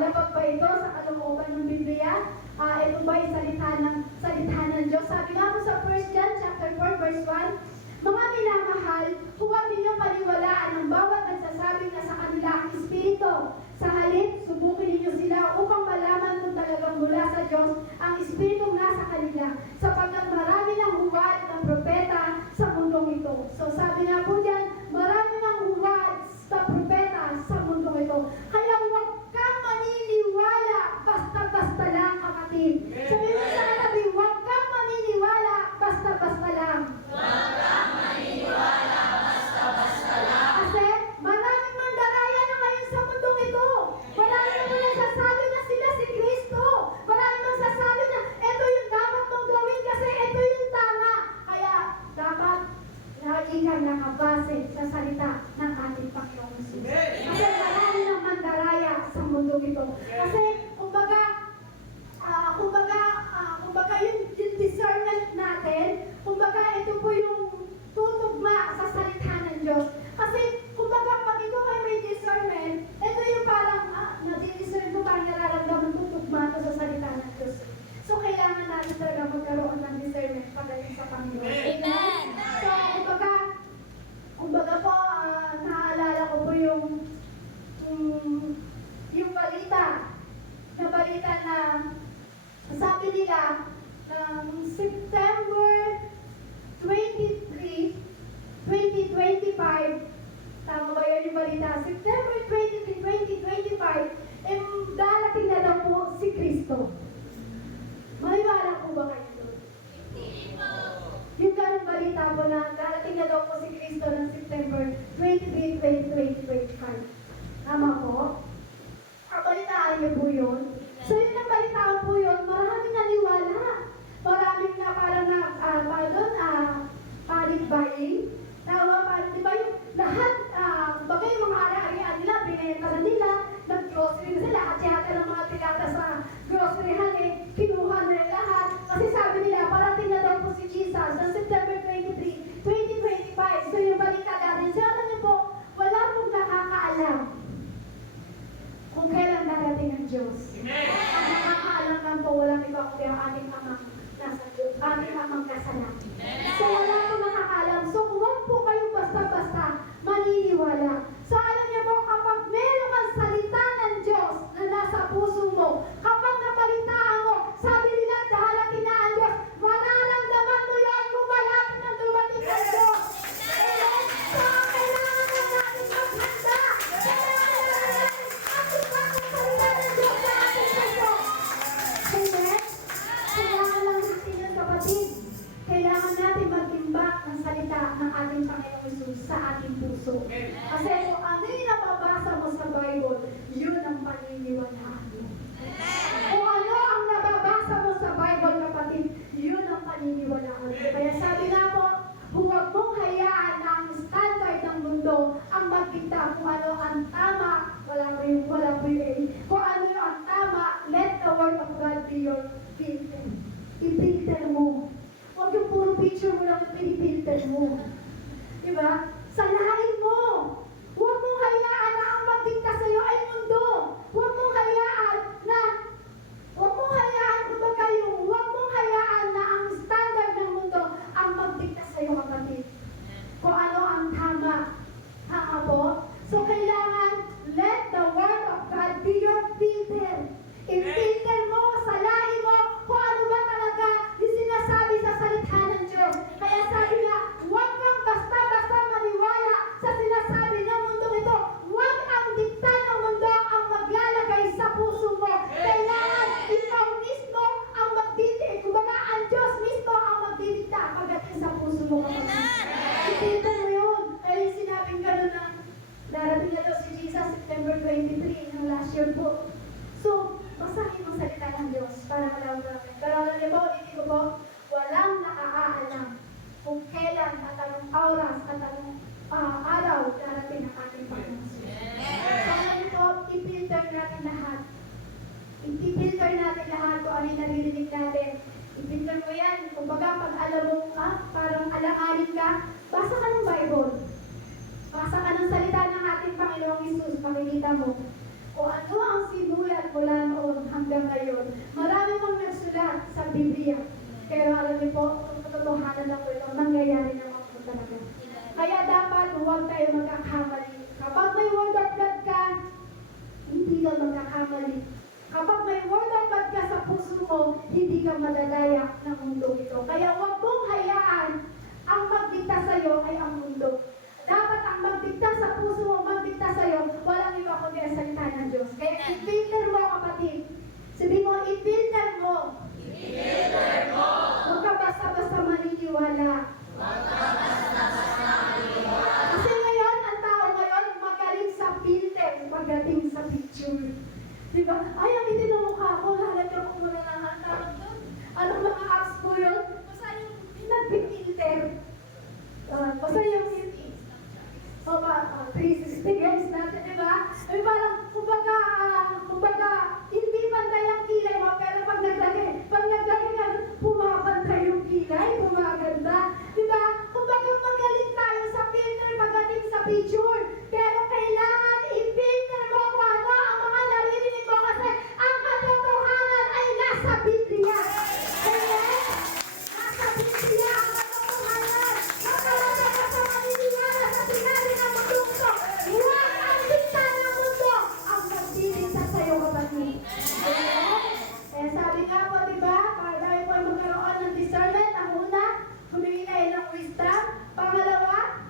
Labag ba ito sa kalooban ng Biblia? Ito ba yung salita ng Diyos? Sabi nga po sa 1 John chapter 4 verse 1, mga minamahal, huwag ninyong paniwalaan ang bawat nagsasabing na sa kanila ang Espiritu. Sa halip, subukin ninyo sila upang malaman kung talagang mula sa Diyos ang Espiritu nasa kanila, sapagkat marami ng huwad ng propeta sa mundong ito. So sabi nga po dyan, marami ng huwad sa propeta sa mundong ito. Kaya huwag kang maniniwala basta-basta lang, kapatid. Sabi mo sa katabi, huwag kang maniniwala basta-basta lang. Huwag kang maniniwala basta-basta lang. Kasi mundo ito. Kasi, kumbaga yung discernment natin, kumbaga ito po yung tutugma sa salita ng Diyos. Kasi, kumbaga pag ikaw ay may discernment, ito yung parang, nadi-discern ko parang nararamdaman tutugma ko sa salita ng Diyos. So, kailangan natin talaga magkaroon ng discernment pagdating sa Panginoon. Amen. So, kumbaga po, naalala ko po yung balita na sabi nila September 23, 2025, tama ba yun yung balita? September 23, 2025, darating na daw po si Kristo. Maniwala po ba kayo doon? Yung ganong balita po na darating na daw po si Kristo ng September 23, 2025. Tama po? Balitaan niyo po yun. So yun ang balitaan po yun, maraming naniwala. Maraming na parang panic buying. Di ba yung lahat, bagay yung mga ari-arian nila, binenta na nila, nag-grocery na sila, at yata ng mga tilata sa groceryhan kinuha na lahat. Kasi sabi nila, parating na daw po si Jesus sa September 23, 2025. So yung balita natin, so alam niyo po, wala pong nakakaalam kung kailan darating ang Diyos. Ang nakakaalam lang po, walang iba kundi ang ating amang nasa Diyos, ating amang kasalan. So wala po nakakaalam. So huwag po kayong basta-basta maniniwala. So alam niyo po, kapag meron kang salita ng Diyos na nasa puso mo, kapag nabalitaan mo, sabi nila, darating na ang Diyos, mararamdaman mo yun kung malapit na dumating ang Diyos. Amen? So kailangan na natin maghanda. Kailangan natin magtimbak ng salita ng ating Panginoong Hesus sa ating puso. Kasi kung ano yung nababasa mo sa Bible, yun ang paniniwalaan mo. Kung ano ang nababasa mo sa Bible, kapatid, yun ang paniniwalaan mo. Kaya sabi nga po, huwag mong hayaan na ang standard ng mundo ang magdikta kung ano ang tama, wala po yung kung ano yung ang tama, let the word of God be your filter. I-filter mo. Huwag yung puro picture mo lang yung pinipilter mo. Diba? Sanahin mo. Huwag mong hayaan na ang magdikta sa'yo ay mundo. Huwag mong hayaan na huwag mong hayaan na ang standard ng mundo ang magdikta sa'yo, kapatid. Kung ano ang tama. Tama po? So, kailangan let the word of God be your filter. I-filter mo, salahin mo kung ano ba talaga yung sinasabi sa salita ng Diyos. Kaya sabi niya, huwag kang basta-basta maniwala sa sinasabi ng mundo ito. Huwag ang dikta ng mundo ang maglalagay sa puso mo. Kailangan ikaw mismo ang magdidikta. Kumbaga, ang Diyos mismo ang magdidikta pagdating sa puso mo. I-filter mo yun. Kaya yung sinabing gano'n na darating na daw si Jesus September 23 ng last year po. So, basahin mo salita ng Diyos para malaman natin. Pero alam niyo po, hindi ko po, walang nakakaalam kung kailan at anong oras at anong araw darating ang ating Panginoon. So, alam niyo po, i-filter natin lahat. I-filter natin lahat kung ano yung naririnig natin. I-filter mo yan. Kung baga, pag alam mo, parang alanganin ka, basa ka ng Bible. Basa ka ng salita ng ating Panginoong Hesus, makikita mo. O ano ang sinulat mula noon hanggang ngayon. Marami pong nagsulat sa Biblia. Pero alam niyo po, kung katotohanan na po ito, nangyayari naman po talaga. Kaya dapat huwag tayo magkakamali. Kapag may word of God ka, hindi ka magkakamali. Kapag may word of God ka sa puso mo, hindi ka madadaya ng mundo ito. Kaya huwag mong hayaan ang magdikta sa iyo ay ang mundo. Dapat ang magdikta sa puso mo, magdikta sa iyo, walang iba kundi ang salita ng Diyos. Kaya i-filter mo, kapatid. Sabi mo, i-filter mo. I-filter mo. Huwag ka basta-basta maniniwala. Kasi ngayon, ang tao ngayon, magaling sa filter pagdating sa picture. Diba? Ay, ang itin ng mukha ko, lalagyan ko muna ng tawag doon. Anong mga apps po yun? Basta yung nag-filter. Basta yung 360 guys natin, diba? Ay parang, kumbaga nasa Biblia. Amen? Nasa Biblia ang katotohanan. Magkalala ka sa maniniwala sa sinabi ng mundong ito. Huwag ang dikta ng mundo ang magdilikta sa'yo, kapatid. Amen? Eh, sabi nga po, diba, para tayo po ay magkaroon ng discernment, ang una, humingi tayo ng wisdom. Pangalawa,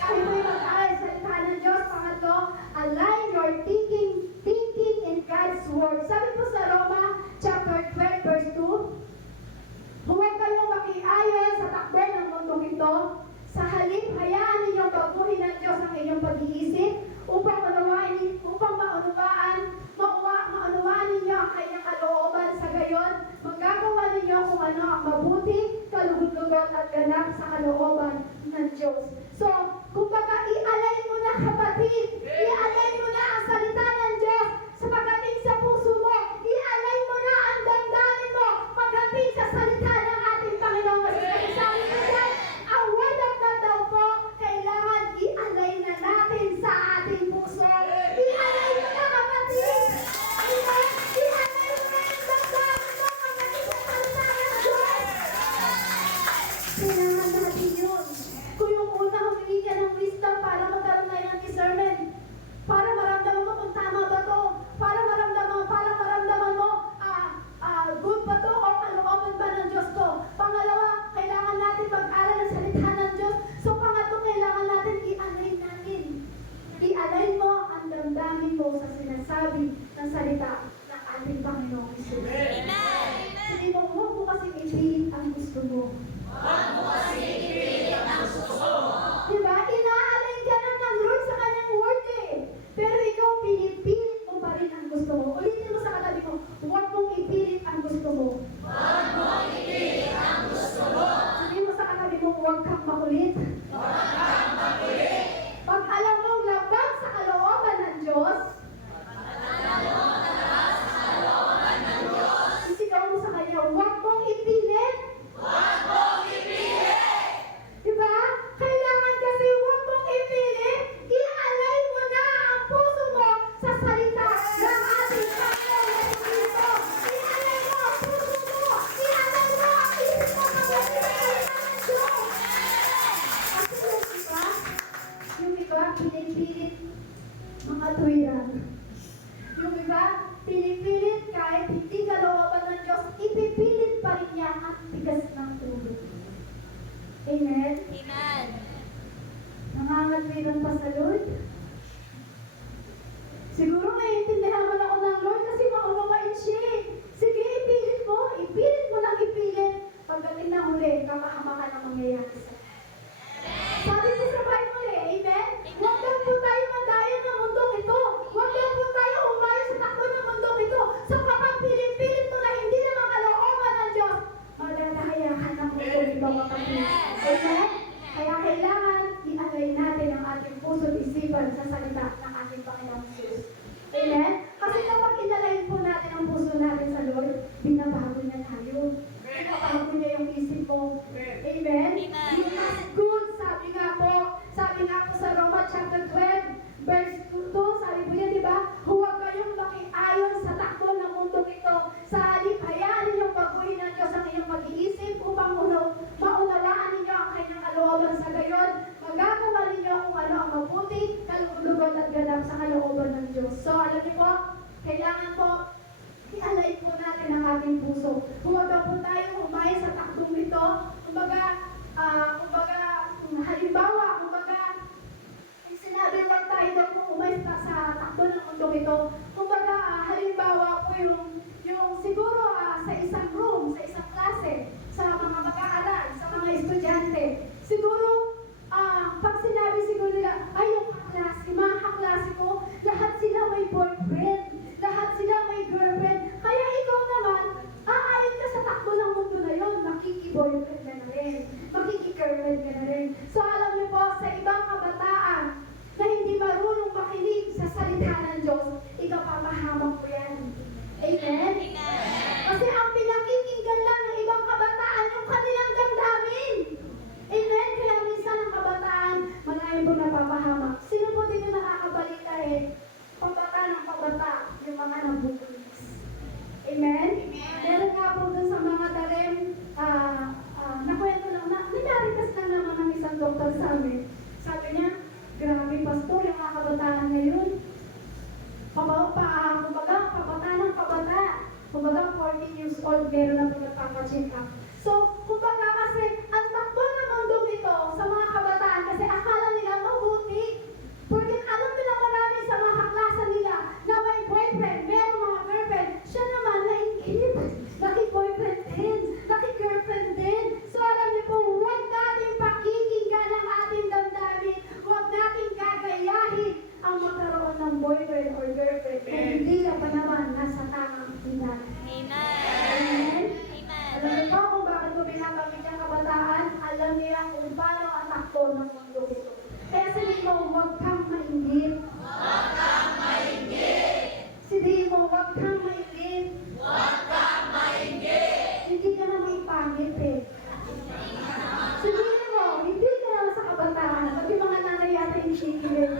tayo po ay mag-aaral sa salita ng Diyos. Pangatlo, align your thinking in God's Word. Sabi po sa Roma, chapter 12, verse 2, huwag kayong makiayon sa takbo ng mundong ito. Sa halip, hayaan ninyong baguhin ng Diyos ang inyong pag-iisip upang maunawaan ninyo ang kanyang kalooban. Sa gayon, magagawa ninyo kung ano ang mabuti, kalugod-lugod at ganap sa kalooban ng Diyos. So, kumbaga, i-align mo na, kapatid. I-align mo na ang salita ng Diyos sa pagdating sa puso mo. I-align mo na ang damdamin mo pagdating sa salita ng ating Panginoon. Kasi sabi ko dyan, ang word of God daw po, kailangan i-align na natin sa ating puso. I-align mo na, kapatid. Amen? I-align mo na ang damdamin mo pagdating sa salita ng Diyos. Kailangan natin yun. Kung yung una humingi ka ng wisdom para magkaroon tayo ng discernment, para maramdaman mo kung tama ba to, para maramdaman mo, good ba to o kalooban ba ng Diyos to. Pangalawa, kailangan natin mag-aral ng salita ng Diyos. So pangatlo, kailangan natin i-align mo ang damdamin mo sa sinasabi ng salita ng ating Panginoong Jesus. Sabi mo, huwag mo kasing ipilit ang gusto mo. Diba? Ina-align ka na ng Lord sa kanyang word eh. Pero ikaw, pinipilit mo pa rin ang gusto mo. Ulitin mo sa katabi mo, huwag mong ipilit ang gusto mo. Sabi mo sa katabi mo, huwag kang makulit. Pag alam mong labag sa kalooban ng Diyos, isigaw mo sa kanya, huwag mong ipilit. Diba? Kailangan kasi huwag mong ipilit, i-align mo na ang puso mo sa salita ng ating Panginoon Jesucristo. I-align mo ang puso mo, i-align mo ang isip mo sa salita ng Diyos. Kasi yung iba, pinipilit mga tuwiran. Yung iba, pinipilit kahit hindi kalooban ng Diyos, ipipilit pa rin niya ang tigas ng tubig. Amen? Nangangatwiran pa sa Lord. Siguro naiintindihan mo na ako ng Lord kasi maunawain siya eh. Sige, ipilit mo lang ipilit. Pagdating na huli, kapahamakan ang mangyayari sa'yo. Sabi ko sa Bible eh, amen? Huwag lang po tayo madayan ng mundong ito. Huwag lang po tayo umayo sa takbo ng mundong ito. So kapag pilit-pilit mo na hindi na makalooban ng Diyos, malalahayahan ng mundong ito, kapatid. Amen? Kaya kailangan i-align natin ang ating puso at isipan sa salita ng ating Panginoong Jesus. Amen? Kasi kapag in-align po natin ang puso natin sa Lord, binabago niya tayo. Binabago niya yung isip mo. Amen? You must good. Sabi nga po sa Roma chapter 12, verse 2, sabi po yan, diba? Huwag kayong makiayon sa takbo ng mundong ito. Sa halip, hayaan ninyong baguhin ng Diyos ang inyong pag-iisip upang maunawaan ninyo ang kanyang kalooban. Sa gayon, magagawa ninyo kung ano ang mabuti, kalugod at ganap sa kalooban ng Diyos. So, alam niyo po, kailangan po, i-align po natin ang ating puso. Huwag po tayo umayon sa takbong ito. Halimbawa, sinabi lang tayo daw kung umayon sa takbo ng mundong ito. Halimbawa po yung siguro sa isang room, sa isang klase, sa mga mag-aaral, sa mga estudyante. Siguro, pag sinabi siguro nila, ay yung mga kaklase ko, lahat sila may boyfriend, lahat sila may girlfriend. Kaya ikaw naman, aayon ka sa takbo ng mundo na yun, makiki-boyfriend ka na rin, makiki-girlfriend ka na rin. So alam niyo po, sa ibang kabataan na hindi marunong makinig sa salita ng Diyos, ikapapahamak po yan. Amen? Kasi ang pinakikinggan lang ng ibang kabataan, yung kanilang damdamin. Amen? Kaya minsan ang kabataan, malayo po napapahamak. Sino po din yung nakakabalita eh? Pabata ng pabata, yung mga nabubulis. kumbaga 40 years old, meron na po nagpapacheck up. So, kumbaga kasi, ang takbo ng mundong ito sa mga kabataan, kasi akala nila mabuti. Porque alam nila marami sa mga kaklasa nila na may boyfriend, meron mga girlfriend. Siya naman, naingit. Naki-boyfriend din, naki-girlfriend din. So, alam niyo po, huwag natin pakikinggan ang ating damdamin. Huwag natin gagayahin ang magkaroon ng boyfriend or girlfriend kung hindi ka pa naman nasa tamang edad. Amen? Alam niyo po kung bakit ko binabanggit ang kabataan, alam niya kung paano ang takbo ng mundo ito. Kaya sabihin mo, huwag kang mainggit. Huwag kang mainggit. Sabihin mo, huwag kang mainggit. Huwag kang mainggit. Hindi ka na may pangit eh. Sabihin mo, hindi ka na sa kabataan. Pag yung mga nanay yata yung shaky eh.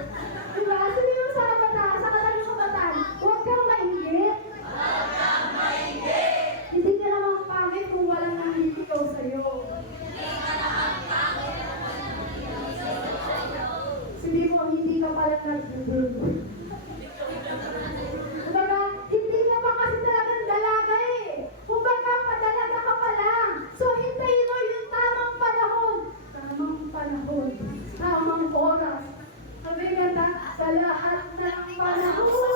Diba? Sabihin mo sa kabataan, sa katagang kabataan, huwag kang mainggit. Huwag kang mainggit. Hindi ka naman pangit kung walang nangliligaw sa'yo. Hindi ka naman pangit kung walang nangyayari sa'yo. Sabihin mo, hindi ka pala nagbubog. Kumbaga, hindi ka pa kasi talagang dalaga eh. Kumbaga, padalaga ka pa lang. So, hintayin mo yung tamang panahon. Tamang panahon. Tamang oras. Sabi nga na, sa lahat ng panahon.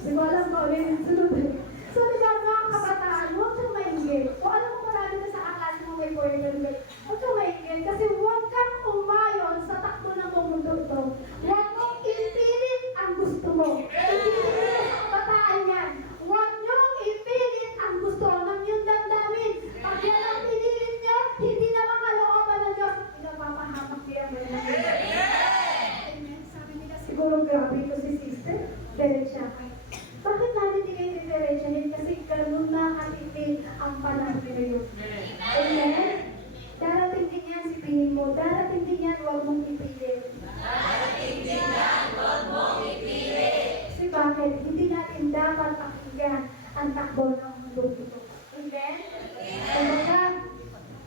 Di ba alam ko ulit yung sunod eh. So, di ba mga kabataan, huwag kang mainggit. Kung alam mo marami na sa aklas mo may boyfriend, huwag kang mainggit. Kasi huwag kang umayon sa takbo ng mundo ito. Huwag mong ipilit ang gusto mo. Ipilit mo sa kabataan yan. Huwag niyong ipilit ang gusto ng iyong damdamin. Pag yan ang pinilit niyo, hindi naman kalooban ng Diyos. Pinapapahamak niya mo yan. Amen. Sabi nila siguro grabe ito si sister. Diretsa ka. Bakit natin hindi kayo diretsahin? Kasi ganun na katipid ang panahon ngayon. Amen? Darating din yan, sipihin mo. Darating din yan, huwag mong ipilit. Darating din yan, huwag mong ipilit. Kasi bakit? Hindi natin dapat pakinggan ang takbo ng mundo ito. Amen? Kumbaga,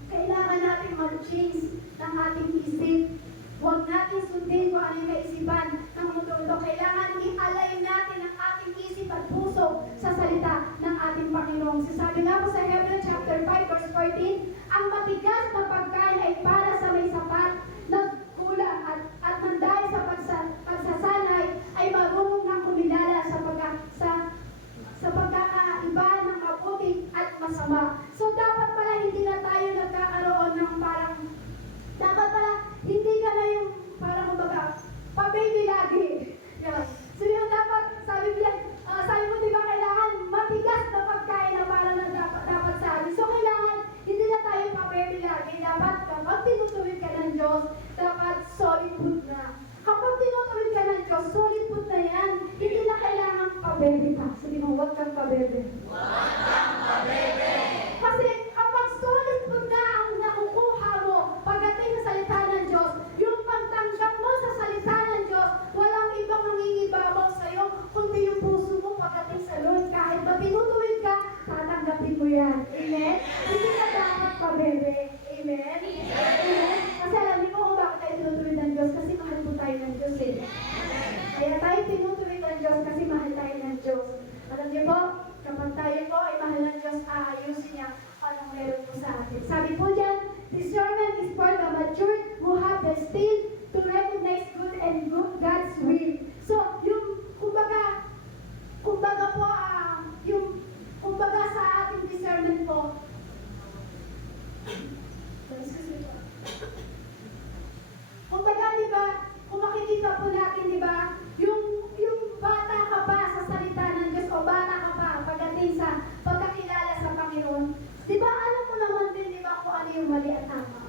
kailangan natin mag-change ng ating isip. Huwag natin sundin kung ano yung kaisipan ng mundo ito. Kailangan i-align natin ang ating isip at puso sa salita ng ating Panginoon. Sabi nga po sa Hebrews chapter 5 verse 14, ang matigas na pagkain ay para sa may sapat na kulang at mandahil sa pagsasanay ay marunong na kumilala sa pagkakaiba ng mabuti at masama. So dapat pala hindi na tayo nagkakaroon ng parang dapat pala, hindi ka na yung parang kumbaga, pa-baby lagi. Yan. So yung dapat, sabi mo diba kailangan matigas na pagkain na parang na dapat sa atin. So kailangan, hindi na tayo pa-baby lagi. Dapat kapag tinutuwid ka ng Diyos, dapat solid food na. Kapag tinutuwid ka ng Diyos, solid food na yan. Hindi na kailangan pa-baby pa. Sabi mo, huwag kang pa-baby. Huwag kang pabebe. Kasi kapag solid food na ang nakukuha mo pagdating sa salita ng Diyos, yung pagtanggap mo sa salita ng Diyos, walang ibang mangingibabaw sa'yo, kundi yung puso mo pagdating sa Lord. Kahit ba tinutuwid ka, tatanggapin mo yan. Amen? Hindi ka dapat pabebe. Amen? Amen? Kasi alam niyo kung bakit tayo tinutuwid ng Diyos, kasi mahal po tayo ng Diyos eh. Kaya tayo tinutuwid ng Diyos kasi mahal tayo ng Diyos. Alam niyo po, kapag tayo po ay mahal ng Diyos, aayusin niya anong meron po sa atin. Sabi po dyan, discernment is for the matured who have the skill to recognize good and good God's will. So, yung, kumbaga po, kumbaga sa ating discernment po, excuse me po. Kumbaga, di ba, kung makikita po natin, di ba, yung bata ka pa sa salita ng Diyos o bata ka pa pagdating sa pagkakilala sa Panginoon, di ba, alam mo naman din, di ba, kung ano yung mali at tama.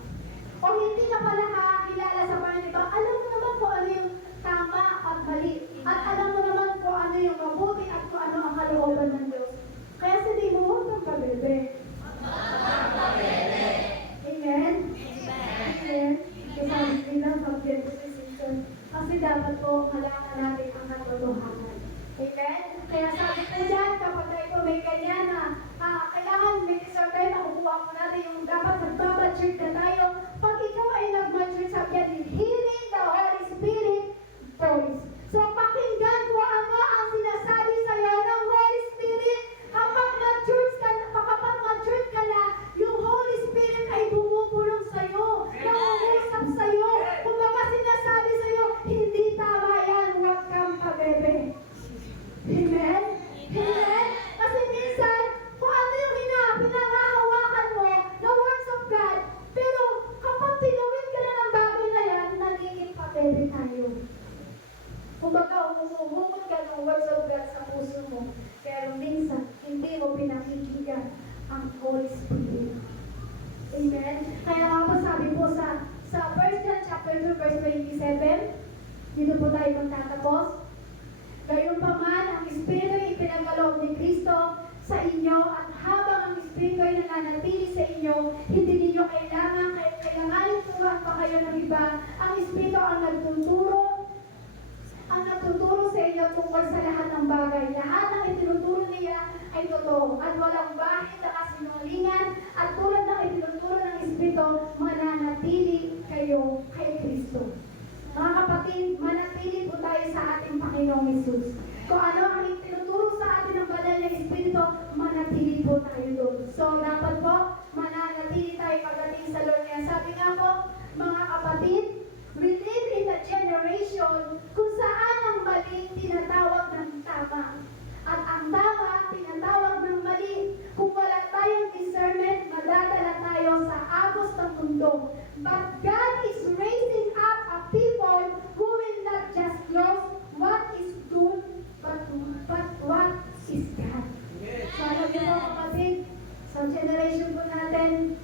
O hindi ka pala kakilala sa Panginoon, di ba, alam mo naman kung ano yung tama at mali. At alam mo naman kung ano yung mabuti at kung ano ang kalooban ng Diyos. Kaya sabihin mo, huwag kang kabebe. Amen? Amen? Kasi sabi nila, mag-get decision. Kasi dapat po, kailangan natin ang katotohanan. Amen? Kaya sabi ko dyan, kapag tayo may ganyan na kailangan may survey, makukuha mo natin yung dapat nagbabacheck na tayo. Pag ikaw ay nag-mature, sabi yan, hearing the Holy Spirit voice. So, pakinggan mo ano ang sinasabi sa'yo ng Holy Spirit. words of God sa puso mo. Pero minsan, hindi mo pinakikinggan ang Holy Spirit. Amen? Kaya nga po sabi po sa 1 John chapter 2 verse 27, dito po tayo magtatapos. Gayunpaman, ang Espiritu ay ipinagkaloob ni Kristo sa inyo at habang ang Espiritu ay nananatili sa inyo, hindi ninyo kailanganin turuan pa kayo ng iba. Ang Espiritu ang nagtuturo sa inyo tungkol sa lahat ng bagay. Lahat ng itinuturo niya ay totoo at walang bahid na kasinungalingan at tulad ng itinuturo ng Espiritu, mananatili kayo kay Kristo. Mga kapatid, manatili po tayo sa ating Panginoong Hesus. Kung ano ang itinuturo sa atin ng banal na Espiritu, manatili po tayo doon. So, dapat po, mananatili tayo pagdating sa Lord. Kaya sabi nga po, mga kapatid, we live in a generation kung saan ang mali tinatawag ng tama. At ang tama, tinatawag ng mali. Kung wala tayong discernment, madadala tayo sa agos ng mundo. But God is raising up a people who will not just know what is good, but what is God. So, alam niyo po kapatid, sa generation po natin,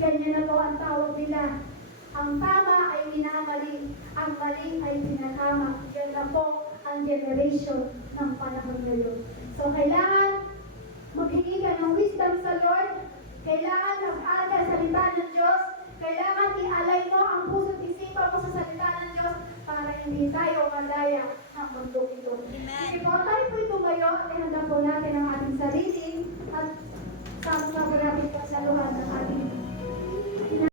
ganyan na po ang tawag nila. Ang tama ay minamali, ang mali ay tinatama. Yan na po ang generation ng panahon ngayon. So, kailangan maghingi ka ng wisdom sa Lord. Kailangan mag-aral ka sa salita ng Diyos. Kailangan i-alay mo ang puso't isipan mo sa salita ng Diyos para hindi tayo malaya ng mundo ito. Amen. Sige po,